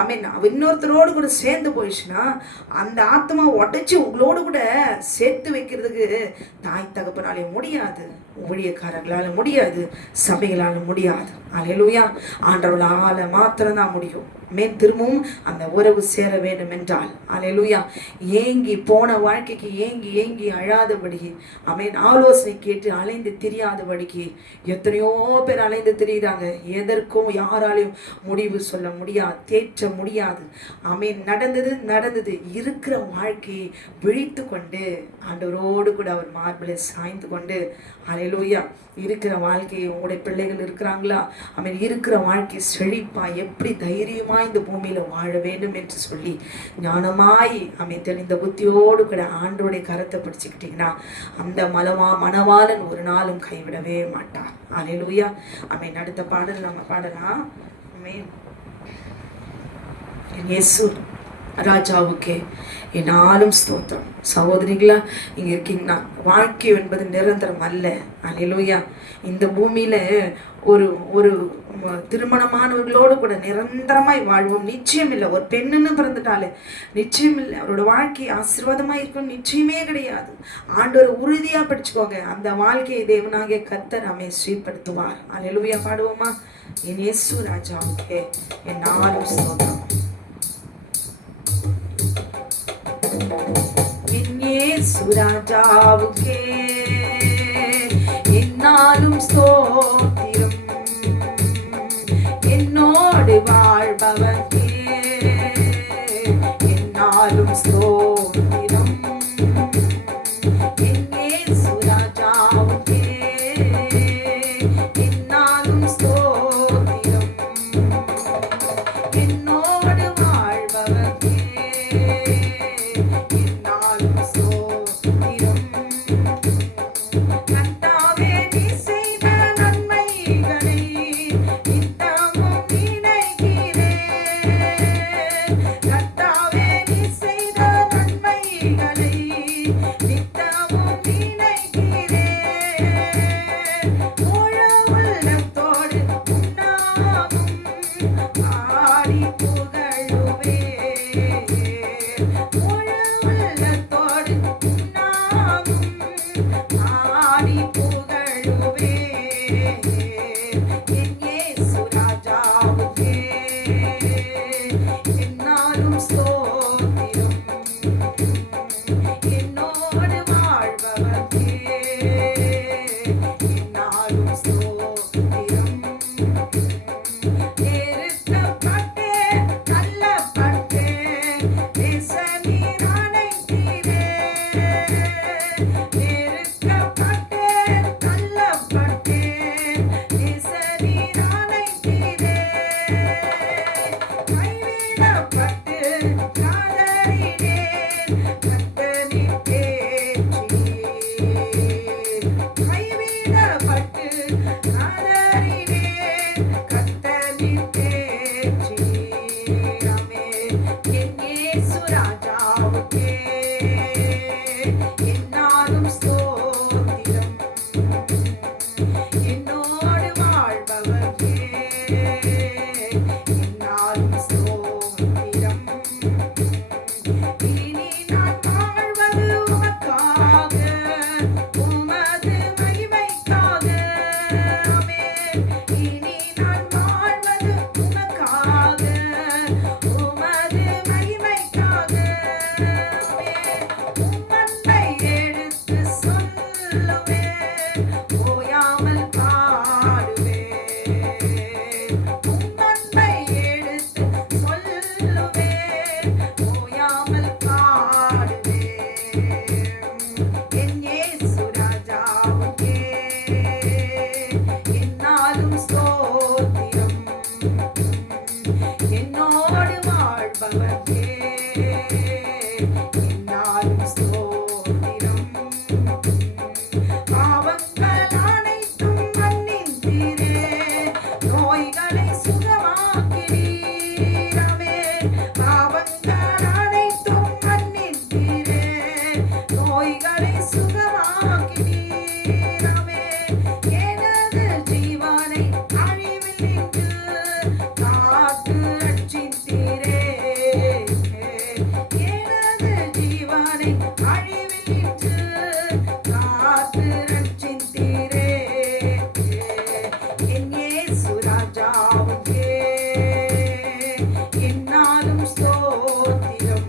ஆமென் இன்னொருத்தரோடு கூட சேர்ந்து போயிடுச்சுன்னா அந்த ஆத்துமா உடைச்சு உங்களோடு கூட சேர்த்து வைக்கிறதுக்கு தாய் தகப்பனாலே முடியாது, ஊழியக்காரர்களால முடியாது, சபைகளால முடியாது. அல்லேலூயா. ஆண்டவர்களால மாத்திரம்தான் முடியும். திரும்பவும் அந்த உறவு சேர வேண்டும் என்றால், அல்லேலூயா, ஏங்கி போன வாழ்க்கைக்கு ஏங்கி ஏங்கி அழாதபடி, ஆமென், ஆலோசனை கேட்டு அலைந்து திரியாதபடிக்கு எத்தனையோ பேர் அலைந்து திரியுறாங்க. எதற்கும் யாராலையும் முடிவு சொல்ல முடியாது, தேற்ற முடியாது. ஆமென். நடந்தது இருக்கிற வாழ்க்கையை விழித்து கொண்டு ஆண்டவரோடு கூட அவர் மார்பிலை சாய்ந்து கொண்டு, அல்லேலூயா, இருக்கிற வாழ்க்கையை, உங்களுடைய பிள்ளைகள் இருக்கிறாங்களா, ஆமென், இருக்கிற வாழ்க்கை செழிப்பா எப்படி தைரியமா இந்த பூமியில வாழ வேண்டும் என்று சொல்லி ஞானமாய் ஆமென் தெளிந்த புத்தியோடு கூட ஆண்டோடைய கரத்தை பிடிச்சுக்கிட்டீங்கன்னா அந்த மணவாளன் ஒரு நாளும் கைவிடவே மாட்டார். அல்லேலூயா. ஆமென். அடுத்த பாடல் நம்ம பாடலாம். ஆமென். இயேசு ராஜாவுக்கே என்னாலும் ஸ்தோத்திரம். சகோதரிகளா இங்க இருக்கீங்கன்னா, வாழ்க்கை என்பது நிரந்தரம் அல்ல. அல்லேலூயா. இந்த பூமியில ஒரு ஒரு திருமணமானவர்களோடு கூட நிரந்தரமாய் வாழ்வோம். நிச்சயம் இல்லை. ஒரு பெண்ணுன்னு பிறந்துட்டாலே நிச்சயம் இல்லை அவரோட வாழ்க்கை ஆசீர்வாதமாக இருக்கும், நிச்சயமே கிடையாது. ஆண்டவர் உறுதியாக படிச்சுக்கோங்க. அந்த வாழ்க்கையை தேவனாகிய கர்த்தர் ஸ்வீப்படுத்துவார். அல்லேலூயா பாடுவோமா? என் இயேசு ராஜாவுக்கே என் நாளும் ஸ்தோத்திரம். என் இயேசு ராஜாவுக்கே என்னாலும் ஸ்தோத்திரம். என்னோடு வாழ்பவர்க்கே என்னாலும் ஸ்தோத்திரம். என் இயேசு ராஜாவுக்கே என்னாலும் ஸ்தோத்திரம். என்னோடு வாழ்பவர்க்கே என்னாலும் ஸ்தோத்திரம். கர்த்தாவே நீ செய்த நன்மைகளை நித்தமும் நினைக்கிறேன். கர்த்தாவே நீ செய்த நன்மைகளை நித்தமும் நினைக்கிறேன். முழு உள்ளத்தோடு உன்னாமம் ஆடி புகழுவேன். முழு உள்ளத்தோடு உன்னாமம் ஆடி புகழுவேன். என் இயேசு ராஜாவுக்கே என்னாலும் ஸ்தோத்திரம். என்னோடு வாழ்பவர்க்கே என்னாலும் ஸ்தோத்திரம். நெருக்கப்பட்டேன், தள்ளப்பட்டேன், நேசநீர் அணைத்தீரே. நெருக்கப்பட்டேன், தள்ளப்பட்டேன், நேசநீர் அணைத்தீரே. கைவிடப்பட்டு காதலினேன், கர்த்தனின் தேற்றீர். கைவிடப்பட்டு காதலினேன், கர்த்தனின் தேற்றீர். ஆமென். என் இயேசு ராஜாவுக்கே என்னாலும் ஸ்தோத்திரம். என்னோடு வாழ்பவர்க்கே என்னாலும் ஸ்தோத்திரம். இனி நான் வாழ்வது உமக்காக, உமது மகிமைக்காக. ஆமென். இனி நான் வாழ்வது உமக்காக, உமது மகிமைக்காக. ஆமென். உம்மன்பை எடுத்து சொல்லுவேன், ஓயாமல் பாடுவேன். உம்மன்பை எடுத்து சொல்லுவேன், ஓயாமல் பாடுவேன். என் இயேசு ராஜாவுக்கே என்னாலும் ஸ்தோத்திரம். என்னோடு வாழ்பவர்க்கே என்னாலும் ஸ்தோத்திரம். பாவங்கள் அனைத்தும் மன்னித்தீரே, நோய்களை சுகமாக்கினீர். ஆமென். பாவங்கள் அனைத்தும் மன்னித்தீரே, நோய்களை சுகமாக்கினீர். ஆமென். எனது ஜீவனை அழிவில் நின்று காத்து ரட்சித்தீரே. எனது ஜீவனை அழிவில் நின்று காத்து ரட்சித்தீரே. என் இயேசு ராஜாவுக்கே என்னாலும் ஸ்தோத்திரம்.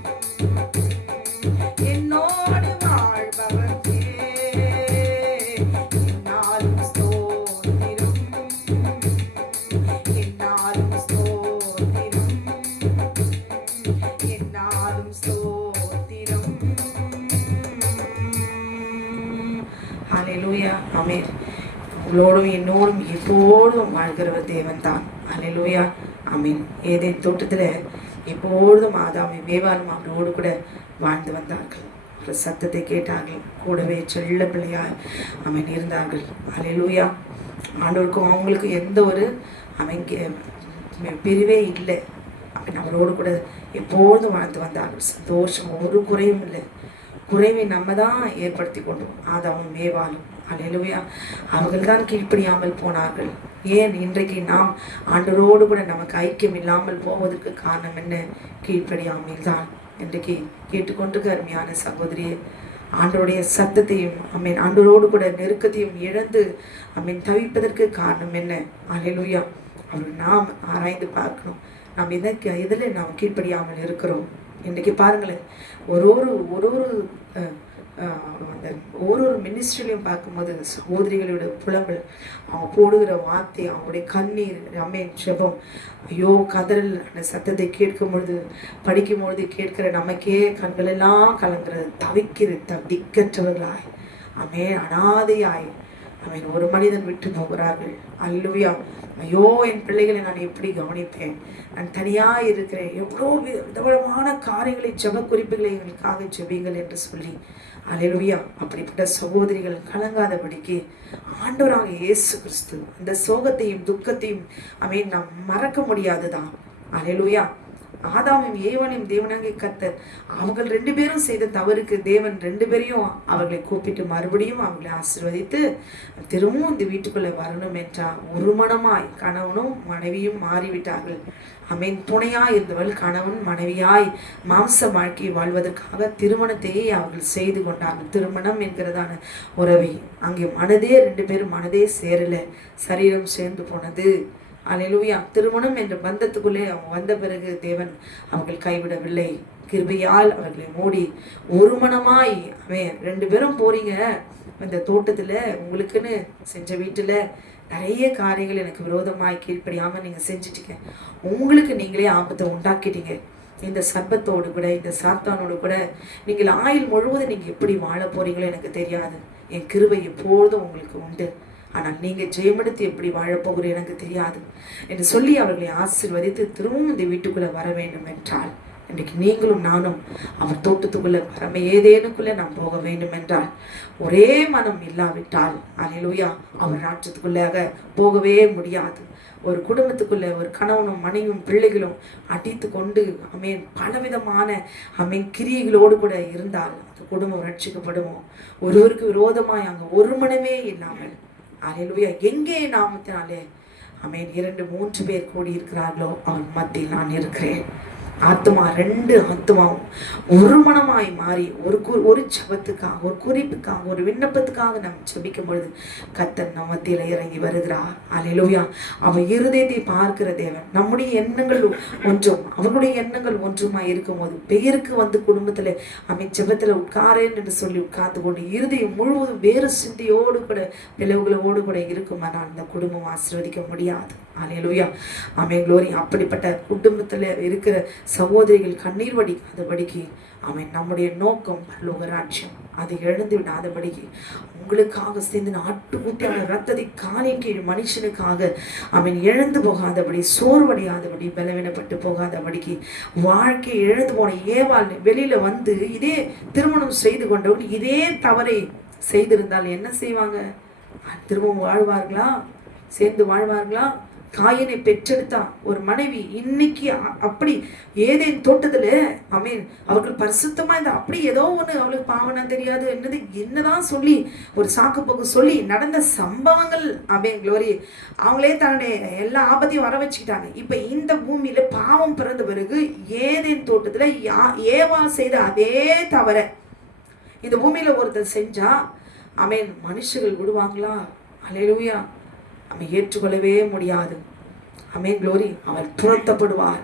என்னோடு வாழ்பவர்க்கே என்னாலும் ஸ்தோத்திரம். என்னாலும் ஸ்தோத்திரம். என்னாலும் ஸ்தோத்திரம். ஹல்லேலூயா. ஆமென். உங்களோடும் என்னோடும் எப்பொழுதும் வாழ்கிறவர் தேவன் தான். ஹல்லேலூயா. ஆமென். ஏதேன் தோட்டத்தில் எப்பொழுதும் ஆதாமும் ஏவாளும் அவரோடு கூட வாழ்ந்து வந்தார்கள். ஒரு சத்தத்தை கேட்டார்கள், கூடவே செல்ல பிள்ளையாய் அவன் இருந்தார்கள். ஹல்லேலூயா. ஆண்டவருக்கும் அவங்களுக்கும் எந்த ஒரு பிரிவே இல்லை. அவன் அவரோடு கூட எப்போதும் வாழ்ந்து வந்தார்கள். சந்தோஷம், ஒரு குறையும் இல்லை. குறைவை நம்ம தான் ஏற்படுத்தி கொண்டோம். ஆதாமும் ஏவாளும். அல்லேலூயா. அவர்கள் தான் கீழ்ப்படியாமல் போனார்கள். ஏன் இன்றைக்கு நாம் ஆண்டவரோடு கூட நமக்கு ஐக்கியம் இல்லாமல் போவதற்கு காரணம் என்ன? கீழ்ப்படியாமல் தான். இன்றைக்கு கேட்டுக்கொண்டிருக்க அருமையான சகோதரியே, ஆண்டவருடைய சத்தத்தையும் ஆண்டவரோடு கூட நெருக்கத்தையும் இழந்து தவிப்பதற்கு காரணம் என்ன? அல்லேலூயா. அவர் நாம் ஆராய்ந்து பார்க்கணும். நாம் எதில் நாம் கீழ்ப்படியாமல் இருக்கிறோம். இன்றைக்கி பாருங்களேன், ஒரு ஒரு அந்த ஒரு மினிஸ்ட்ரிலையும் பார்க்கும்போது சகோதரிகளோட புலம்பல், அவங்க போடுகிற வார்த்தை, அவங்களுடைய கண்ணீர், ஜெபம், ஐயோ கதறல், அந்த சத்தத்தை கேட்கும் பொழுது படிக்கும் பொழுது கேட்கிற நமக்கே கண்களெல்லாம் கலங்குறது, தவிக்கிறது, திக்கற்றவர்களாய் அனாதையாய் ஒரு மனிதன் விட்டு போகிறார்கள். அல்லேலூயா. ஐயோ என் பிள்ளைகளை நான் எப்படி கவனிப்பேன்? நான் தனியாக இருக்கிறேன். எவ்வளோ விதவிதமான காரியங்களை, ஜெப குறிப்புகளை எங்களுக்காக ஜெபிங்கள் என்று சொல்லி, அல்லேலூயா, அப்படிப்பட்ட சகோதரிகள் கலங்காதபடிக்கு ஆண்டவராக இயேசு கிறிஸ்து அந்த சோகத்தையும் துக்கத்தையும் நாம் மறக்க முடியாதுதான். அல்லேலூயா. ஆதாமும் ஏவாளையும் தேவனாகிய கர்த்தர் அவர்கள் 2 பேரும் செய்த தவறுக்கு தேவன் 2 பேரையும் அவர்களை கூப்பிட்டு மறுபடியும் அவர்களை ஆசீர்வதித்து திரும்பவும் இந்த வீட்டுக்குள்ளே வரணும் என்றார். ஒரு மனமாய் கணவனும் மனைவியும் மாறிவிட்டார்கள். துணையாய் இருந்தவள் கணவன் மனைவியாய் மாம்ச வாழ்க்கை வாழ்வதற்காக திருமணத்தையே அவர்கள் செய்து கொண்டார்கள். திருமணம் என்கிறதான உறவை அங்கே மனதே 2 பேரும் மனதே சேரல, சரீரம் சேர்ந்து போனது. அல்லேலூயா. திருமணம் என்ற பந்தத்துக்குள்ளே அவங்க வந்த பிறகு தேவன் அவர்கள் கைவிடவில்லை. கிருபையால் அவர்களை மூடி ஒரு மனமாய் 2 பேரும் போறீங்க இந்த தோட்டத்தில், உங்களுக்குன்னு செஞ்ச வீட்டில் நிறைய காரியங்கள் எனக்கு விரோதமாய் கீழ்ப்படியாமல் நீங்கள் செஞ்சிட்டீங்க. உங்களுக்கு நீங்களே ஆபத்தை உண்டாக்கிட்டீங்க. இந்த சர்பத்தோடு கூட, இந்த சாத்தானோடு கூட நீங்கள் ஆயுள் முழுவதும் நீங்கள் எப்படி வாழ போறீங்களோ எனக்கு தெரியாது. என் கிருபை எப்பொழுதும் உங்களுக்கு உண்டு. ஆனால் நீங்கள் ஜெயமெடுத்து எப்படி வாழப்போகிறீர்கள் எனக்கு தெரியாது என்று சொல்லி அவர்களை ஆசீர்வதித்து திரும்பவும் இந்த வீட்டுக்குள்ளே வர வேண்டும் என்றால், இன்றைக்கு நீங்களும் நானும் அவர் தோட்டத்துக்குள்ளே வரமே ஏதேனுக்குள்ளே நாம் போக வேண்டும் என்றால், ஒரே மனம் இல்லாவிட்டால் அல்லேலூயா அவர் ராஜ்யத்துக்குள்ளாக போகவே முடியாது. ஒரு குடும்பத்துக்குள்ளே ஒரு கணவனும் மனைவியும் பிள்ளைகளும் அடித்து கொண்டு பலவிதமான கிரியைகளோடு கூட இருந்தால் அந்த குடும்பம் ரட்சிக்கப்படுமோ? ஒருவருக்கு விரோதமாய் அங்கே ஒரு மனமே இல்லாமல், அல்லேலூயா, எங்கே நாமத்தினாலே 2-3 பேர் கூடி இருக்கிறார்களோ அவன் மத்தியில் நான் இருக்கிறேன். ஆத்மா 2 ஆத்மாவும் ஒரு மனமாய் மாறி ஒரு ஜெபத்துக்காக, ஒரு குறிப்புக்காக, ஒரு விண்ணப்பத்துக்காக நாம் ஜெபிக்கும் பொழுது கர்த்தர் நம்ம மத்தியில் இறங்கி வருகிறார். அல்லேலூயா. அவர் இருதயத்தை பார்க்கிற தேவன். நம்முடைய எண்ணங்கள் ஒன்றும் அவர்களுடைய எண்ணங்கள் ஒன்றுமாய் இருக்கும் போது பெயருக்கு வந்து குடும்பத்தில் ஜெபத்தில் உட்காரேன் என்று சொல்லி உட்கார்ந்து கொண்டு இருதயம் முழுவதும் வேறு சிந்தையோடு கூட பிளவுகளோடு கூட இருக்குமானால் அந்த குடும்பம் ஆசீர்வதிக்க முடியாது. அல்லேலூயா. க்ளோரி. அப்படிப்பட்ட குடும்பத்தில் இருக்கிற சகோதரிகள் கண்ணீர் வடிக்காதபடிக்கு நம்முடைய நோக்கம் பரலோக ராஜ்யம், அதை இழந்து விடாதபடிக்கு உங்களுக்காக சேர்ந்து ஆட்டுக்குட்டியான ரத்தத்தை காலின் கீழ் மனுஷனுக்காக இழந்து போகாதபடி, சோர்வடையாதபடி, பலவீனப்பட்டு போகாதபடிக்கு, வாழ்க்கையை இழந்து போன ஏவாள் வெளியில வந்து இதே திருமணம் செய்து கொண்டவர்கள் இதே தவறை செய்திருந்தால் என்ன செய்வாங்க? திரும்பவும் வாழ்வார்களா? சேர்ந்து வாழ்வார்களா? காயினை பெற்றெடுத்தா ஒரு மனைவி இன்னைக்கு அப்படி ஏதேன் தோட்டத்துல அவர்கள் பரிசுத்தமா இந்த அப்படி ஏதோ ஒண்ணு அவளுக்கு பாவனா தெரியாது என்னதான் சொல்லி ஒரு சாக்கு போக்கு சொல்லி நடந்த சம்பவங்கள் க்ளோரி. அவங்களே தன்னுடைய எல்லா ஆபத்தையும் வர வச்சுக்கிட்டாங்க. இப்ப இந்த பூமியில பாவம் பிறந்த பிறகு ஏதேன் தோட்டத்துல ஏவா செய்த அதே தவிர இந்த பூமியில ஒருத்தர் செஞ்சா மனுஷர்கள் விடுவாங்களா? அல்லேலூயா. ஏற்றுக்கொள்ளவே முடியாது. க்ளோரி. அவர் துரத்தப்படுவார்.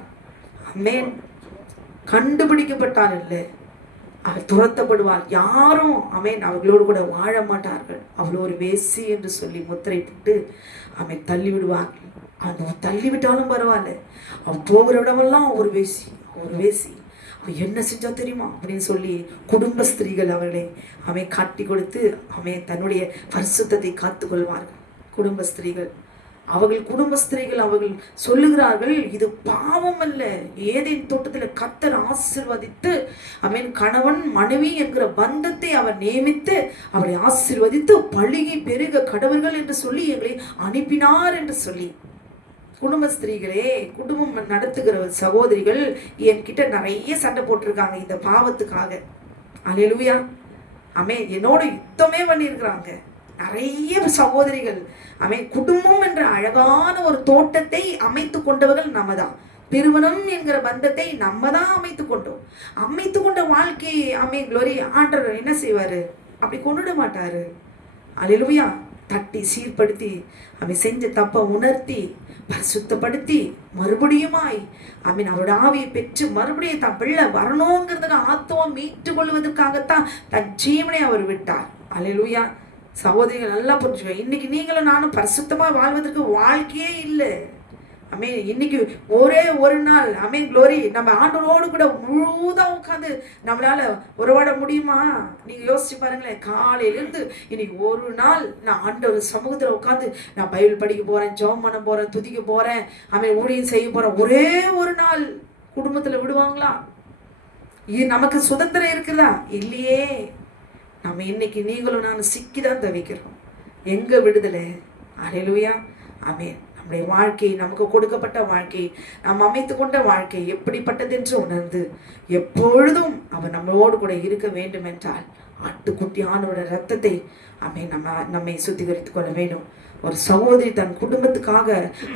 கண்டுபிடிக்கப்பட்டார் இல்லை, அவர் துரத்தப்படுவார். யாரும் அவர்களோடு கூட வாழ மாட்டார்கள். அவள் ஒரு வேசி என்று சொல்லி முத்திரை போட்டு தள்ளி விடுவார்கள். அந்த தள்ளிவிட்டாலும் பரவாயில்ல, அவள் போகிற இடமெல்லாம் ஒரு வேசி, ஒரு வேசி. என்ன செஞ்சா தெரியுமா அப்படின்னு சொல்லி குடும்ப ஸ்திரீகள் அவர்களை காட்டி கொடுத்து தன்னுடைய பரிசுத்தத்தை காத்து கொள்வார்கள். குடும்ப ஸ்திரீகள் அவர்கள் சொல்லுகிறார்கள், இது பாவம் அல்ல. ஏதேன் தோட்டத்தில் கர்த்தர் ஆசீர்வதித்து கணவன் மனைவி என்கிற பந்தத்தை அவர் நியமித்து அவரை ஆசீர்வதித்து பழுகி பெருக கடவர்கள் என்று சொல்லி எங்களை அனுப்பினார் என்று சொல்லி, குடும்ப ஸ்திரீகளே, குடும்பம் நடத்துகிற சகோதரிகள் என்கிட்ட நிறைய சண்டை போட்டிருக்காங்க இந்த பாவத்துக்காக. அல்லேலூயா. என்னோட யுத்தமே பண்ணியிருக்கிறாங்க. நிறைய சகோதரிகள் குடும்பம் என்ற அழகான ஒரு தோட்டத்தை அமைத்து கொண்டவர்கள் நம்ம தான். திருமணம் என்கிற பந்தத்தை நம்ம தான் அமைத்து கொண்ட வாழ்க்கை க்ளோரி ஆண்டவர் என்ன செய்வாரு? அப்படி கொண்டுட மாட்டாரு. அல்லேலூயா. தட்டி சீர்படுத்தி செஞ்ச தப்பை உணர்த்தி பரிசுத்தப்படுத்தி மறுபடியுமாய் அவரோட ஆவியை பெற்று மறுபடியும் தன் பிள்ளை வரணுங்கிறதுக்கு ஆத்துவம் மீட்டு கொள்வதற்காகத்தான் தன் ஜீவனை அவர் விட்டார். அல்லேலூயா. சகோதரிகள் நல்லா புரிஞ்சுக்க, இன்னைக்கு நீங்களும் நானும் பரிசுத்தமா வாழ்வதற்கு வாழ்க்கையே இல்லை. இன்னைக்கு ஒரே ஒரு நாள் க்ளோரி நம்ம ஆண்டவரோடு கூட முழுதா உட்காந்து நம்மளால உறவாட முடியுமா? நீங்க யோசிச்சு பாருங்களேன். காலையிலிருந்து இன்னைக்கு ஒரு நாள் நான் ஆண்டவர் சமூகத்துல உட்காந்து நான் பைபிள் படிக்க போறேன், ஜெபம் பண்ண போறேன், துதிக்க போறேன், ஊழியம் செய்ய போறேன், ஒரே ஒரு நாள் குடும்பத்துல விடுவாங்களா? நமக்கு சுதந்திரம் இருக்குதா? இல்லையே. நம்ம இன்னைக்கு நீங்களும் நானும் சிக்கிதான் தவிக்கிறோம். எங்க விடுதலை? அல்லேலூயா. ஆமென். நம்முடைய வாழ்க்கை, நமக்கு கொடுக்கப்பட்ட வாழ்க்கை, நாம் அமைத்து கொண்ட வாழ்க்கை எப்படிப்பட்டது என்று உணர்ந்து எப்பொழுதும் அவர் நம்மளோடு கூட இருக்க வேண்டும் என்றால் ஆட்டுக்குட்டியானோட ரத்தத்தை நம்மை சுத்திகரித்துக் கொள்ள வேண்டும். ஒரு சகோதரி தன் குடும்பத்துக்காக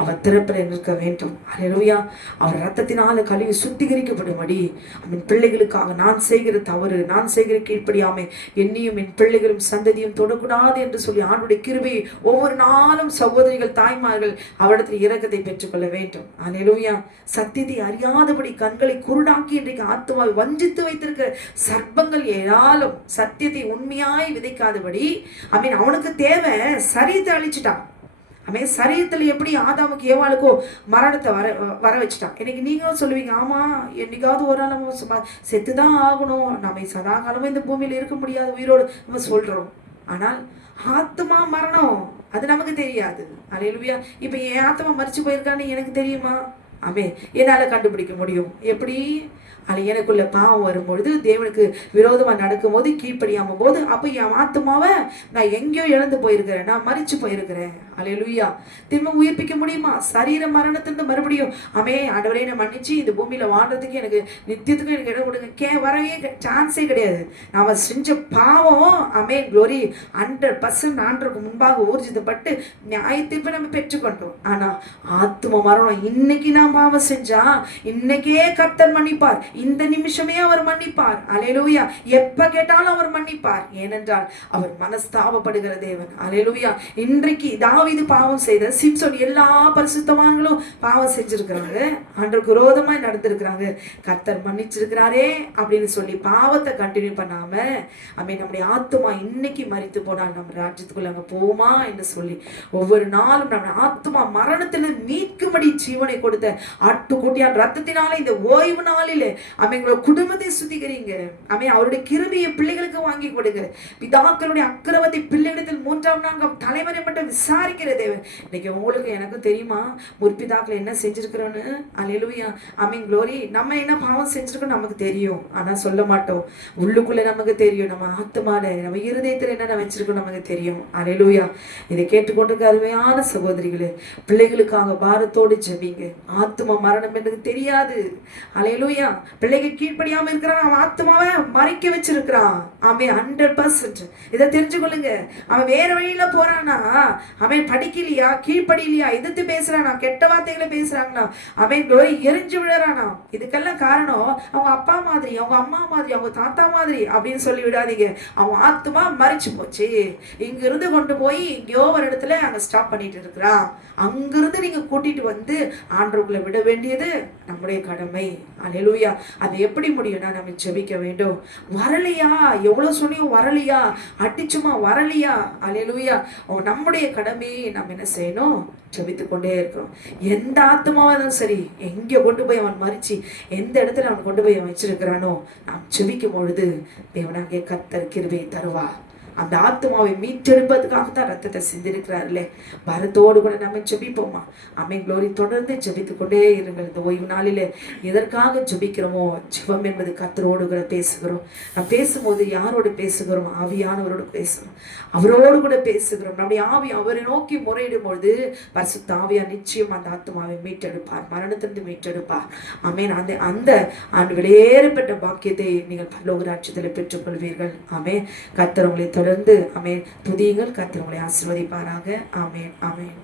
அவர் திறப்பில் நிற்க வேண்டும். அல்லேலூயா. அவர் ரத்தத்தினால கழுவி சுத்திகரிக்கப்படும்படி பிள்ளைகளுக்காக நான் செய்கிற தவறு, நான் செய்கிற கீழ்ப்படியாமை என்னையும் என் பிள்ளைகளும் சந்ததியும் தொடக்கூடாது என்று சொல்லி ஆண்டுடைய கிருபையை ஒவ்வொரு நாளும் சகோதரிகள் தாய்மார்கள் அவரிடத்தில் இரக்கத்தை பெற்றுக்கொள்ள வேண்டும். அல்லேலூயா. சத்தியத்தை அறியாதபடி கண்களை குருடாக்கி இன்றைக்கு ஆத்துமாவை வஞ்சித்து வைத்திருக்கிற சர்ப்பங்கள் ஏராளம் சத்தியத்தை உண்மையாய் விதைக்காதபடி அவனுக்கு தேவை சரீரத்தை அழிச்சுட்டான். சரீரத்தில் எப்படி ஆதாமுக்கு ஏவாளுக்கோ மரணத்தை வர வச்சுட்டான். இன்னைக்கு நீங்களும் சொல்லுவீங்க, ஆமா என்னைக்காவது ஒரு நாள் நம்ம செத்துதான் ஆகணும், நம்ம சதா காலமும் இந்த பூமியில இருக்க முடியாது உயிரோடு நம்ம சொல்றோம். ஆனால் ஆத்மா மரணம் அது நமக்கு தெரியாது. அல்லேலூயா. இப்ப என் ஆத்மா மரிச்சு போயிருக்கான்னு எனக்கு தெரியுமா? என்னால கண்டுபிடிக்க முடியும். எப்படி? எனக்குள்ள பாவம் வரும்பொழுது, தேவனுக்கு விரோதமா நடக்கும் போது, கீழ்ப்படியாம போது, அப்ப என் ஆத்மாவை நான் எங்கேயோ இழந்து போயிருக்கிறேன், நான் மரிச்சு போயிருக்கிறேன். அல்லேலூயா. திரும்ப உயிர்ப்பிக்க முடியுமா? சரீர மரணத்திலிருந்து மறுபடியும் ஆண்டவரே என்னை மன்னிச்சு இந்த பூமியில வாழ்றதுக்கு எனக்கு நித்தியத்துக்கும் எனக்கு இடம் கொடுங்க வரவே சான்ஸே கிடையாது. நாம செஞ்ச பாவம் க்ளோரி 100% ஆண்டவருக்கு முன்பாக ஊர்ஜிதப்பட்டு நியாயத்தீர்ப்பை நம்ம பெற்றுக்கொண்டோம். ஆனா ஆத்ம மரணம் இன்னைக்கு நான் பாவம் செஞ்சா இன்னைக்கே கர்த்தர் மன்னிப்பார். இந்த நிமிஷமே அவர் மன்னிப்பார். அல்லேலூயா. எப்ப கேட்டாலும் அவர் மன்னிப்பார். ஏனென்றால் அவர் மனஸ்தாபப்படுகிற தேவன். அல்லேலூயா. இன்றைக்கு தாவீது பாவம் செய்த, சிம்சோன், எல்லா பரிசுத்தவான்களும் பாவம் செஞ்சிருக்கிறாங்க, ஆண்டவருக்கு விரோதமாய் நடந்திருக்கிறாங்க. கர்த்தர் மன்னிச்சிருக்கிறாரே அப்படின்னு சொல்லி பாவத்தை கண்டினியூ பண்ணாம நம்முடைய ஆத்துமா இன்னைக்கு மரித்து போனால் நம்ம ராஜ்யத்துக்குள்ள அங்க போமா என்று சொல்லி ஒவ்வொரு நாளும் நம்ம ஆத்துமா மரணத்துல மீட்கும்படி ஜீவனை கொடுத்த ஆட்டுக்குட்டியான் ரத்தத்தினால இந்த ஓய்வு நாளிலே அவங்களோட குடும்பத்தை சுத்திகரிங்க. அவருடைய கிருபையை பிள்ளைகளுக்கு வாங்கி கொடுங்க. பிதாக்களுடைய அக்கிரமத்தை பிள்ளைகளிடத்தில் 3ஆம் 4ஆம் தலைமுறை மட்டும் விசாரிக்கிற தேவன். இன்னைக்கு உங்களுக்கு எனக்கும் தெரியுமா முற்பிதாக்கள் என்ன செஞ்சிருக்கிறோன்னு? அல்லேலூயா. க்ளோரி. நம்ம என்ன பாவம் செஞ்சிருக்கோம் நமக்கு தெரியும், ஆனா சொல்ல மாட்டோம். உள்ளுக்குள்ள நமக்கு தெரியும். நம்ம ஆத்மால, நம்ம இருதயத்துல என்ன வச்சிருக்கோம் நமக்கு தெரியும். அல்லேலூயா. இதை கேட்டுக்கொண்டிருக்க அருமையான சகோதரிகளே, பிள்ளைகளுக்காக பாரத்தோடு ஜெபிங்க. ஆத்மா மரணம் எனக்கு தெரியாது. அல்லேலூயா. பிள்ளைகள் கீழ்ப்படியாம இருக்கிறான், அவன் ஆத்மாவை மறைக்க வச்சிருக்கிறான். 100%. இதை தெரிஞ்சு கொள்ளுங்க. அவன் வேற வழியில போறானா, அவன் படிக்கலையா, கீழ்ப்படியிலையா, எதிர்த்து பேசுறானா, கெட்ட வார்த்தைகளை பேசுறாங்களா, அவன் எரிஞ்சு விடுறானா, இதுக்கெல்லாம் காரணம் அவங்க அப்பா மாதிரி, அவங்க அம்மா மாதிரி, அவங்க தாத்தா மாதிரி அப்படின்னு சொல்லி விடாதீங்க. அவன் ஆத்மா மறைச்சு போச்சு. இங்க இருந்து கொண்டு போய் எங்கேயோ ஒரு இடத்துல அங்க ஸ்டாப் பண்ணிட்டு இருக்கிறான். அங்கிருந்து நீங்க கூட்டிட்டு வந்து ஆண்டவர்களை விட வேண்டியது நம்முடைய கடமை. அல்லேலூயா. அது எப்படி முடியும்னா நம்ம ஜெபிக்க வேண்டும். வரலையா, எவ்வளவு சொன்னியும் வரலையா, அடிச்சுமா வரலையா, அல்லேலூயா. நம்முடைய கடமையை நம்ம என்ன செய்யணும்? ஜெபித்து கொண்டே இருக்கிறோம். எந்த ஆத்மாவும் சரி, எங்க கொண்டு போய் அவன் மறிச்சு எந்த இடத்துல அவன் கொண்டு போய் அவன் வச்சிருக்கிறானோ, நாம் ஜெபிக்கும் பொழுது தேவனாகிய கர்த்தர் கிருபையை தருவார். அந்த ஆத்மாவை மீட்டெடுப்பதுக்காக தான் ரத்தத்தை சிந்திருக்கிறார்களே. பரத்தோடு கூட நம்ம ஜெபிப்போமா? க்ளோரி. தொடர்ந்து ஜெபித்து கொண்டே இருங்கள். இந்த ஓய்வு நாளிலே எதற்காக ஜெபிக்கிறோமோ, ஜெபம் என்பது கர்த்தரோடு கூட பேசுகிறோம். நாம் பேசும்போது யாரோடு பேசுகிறோம்? ஆவியானவரோடு பேசுகிறோம், அவரோடு கூட பேசுகிறோம். நம்முடைய ஆவி அவரை நோக்கி முறையிடும் பொழுது பரிசுத்த ஆவியார் நிச்சயம் அந்த ஆத்மாவை மீட்டெடுப்பார், மரணத்திலிருந்து மீட்டெடுப்பார். அந்த வெளியேறப்பட்ட பாக்கியத்தை நீங்கள் பரலோக ராஜ்யத்தில் பெற்றுக்கொள்வீர்கள். கர்த்தர் உங்களை தொடர்ந்து ஆமென் துதியுங்கள். கர்த்தர் உங்களை ஆசீர்வதிப்பாராக. ஆமென் ஆமென்.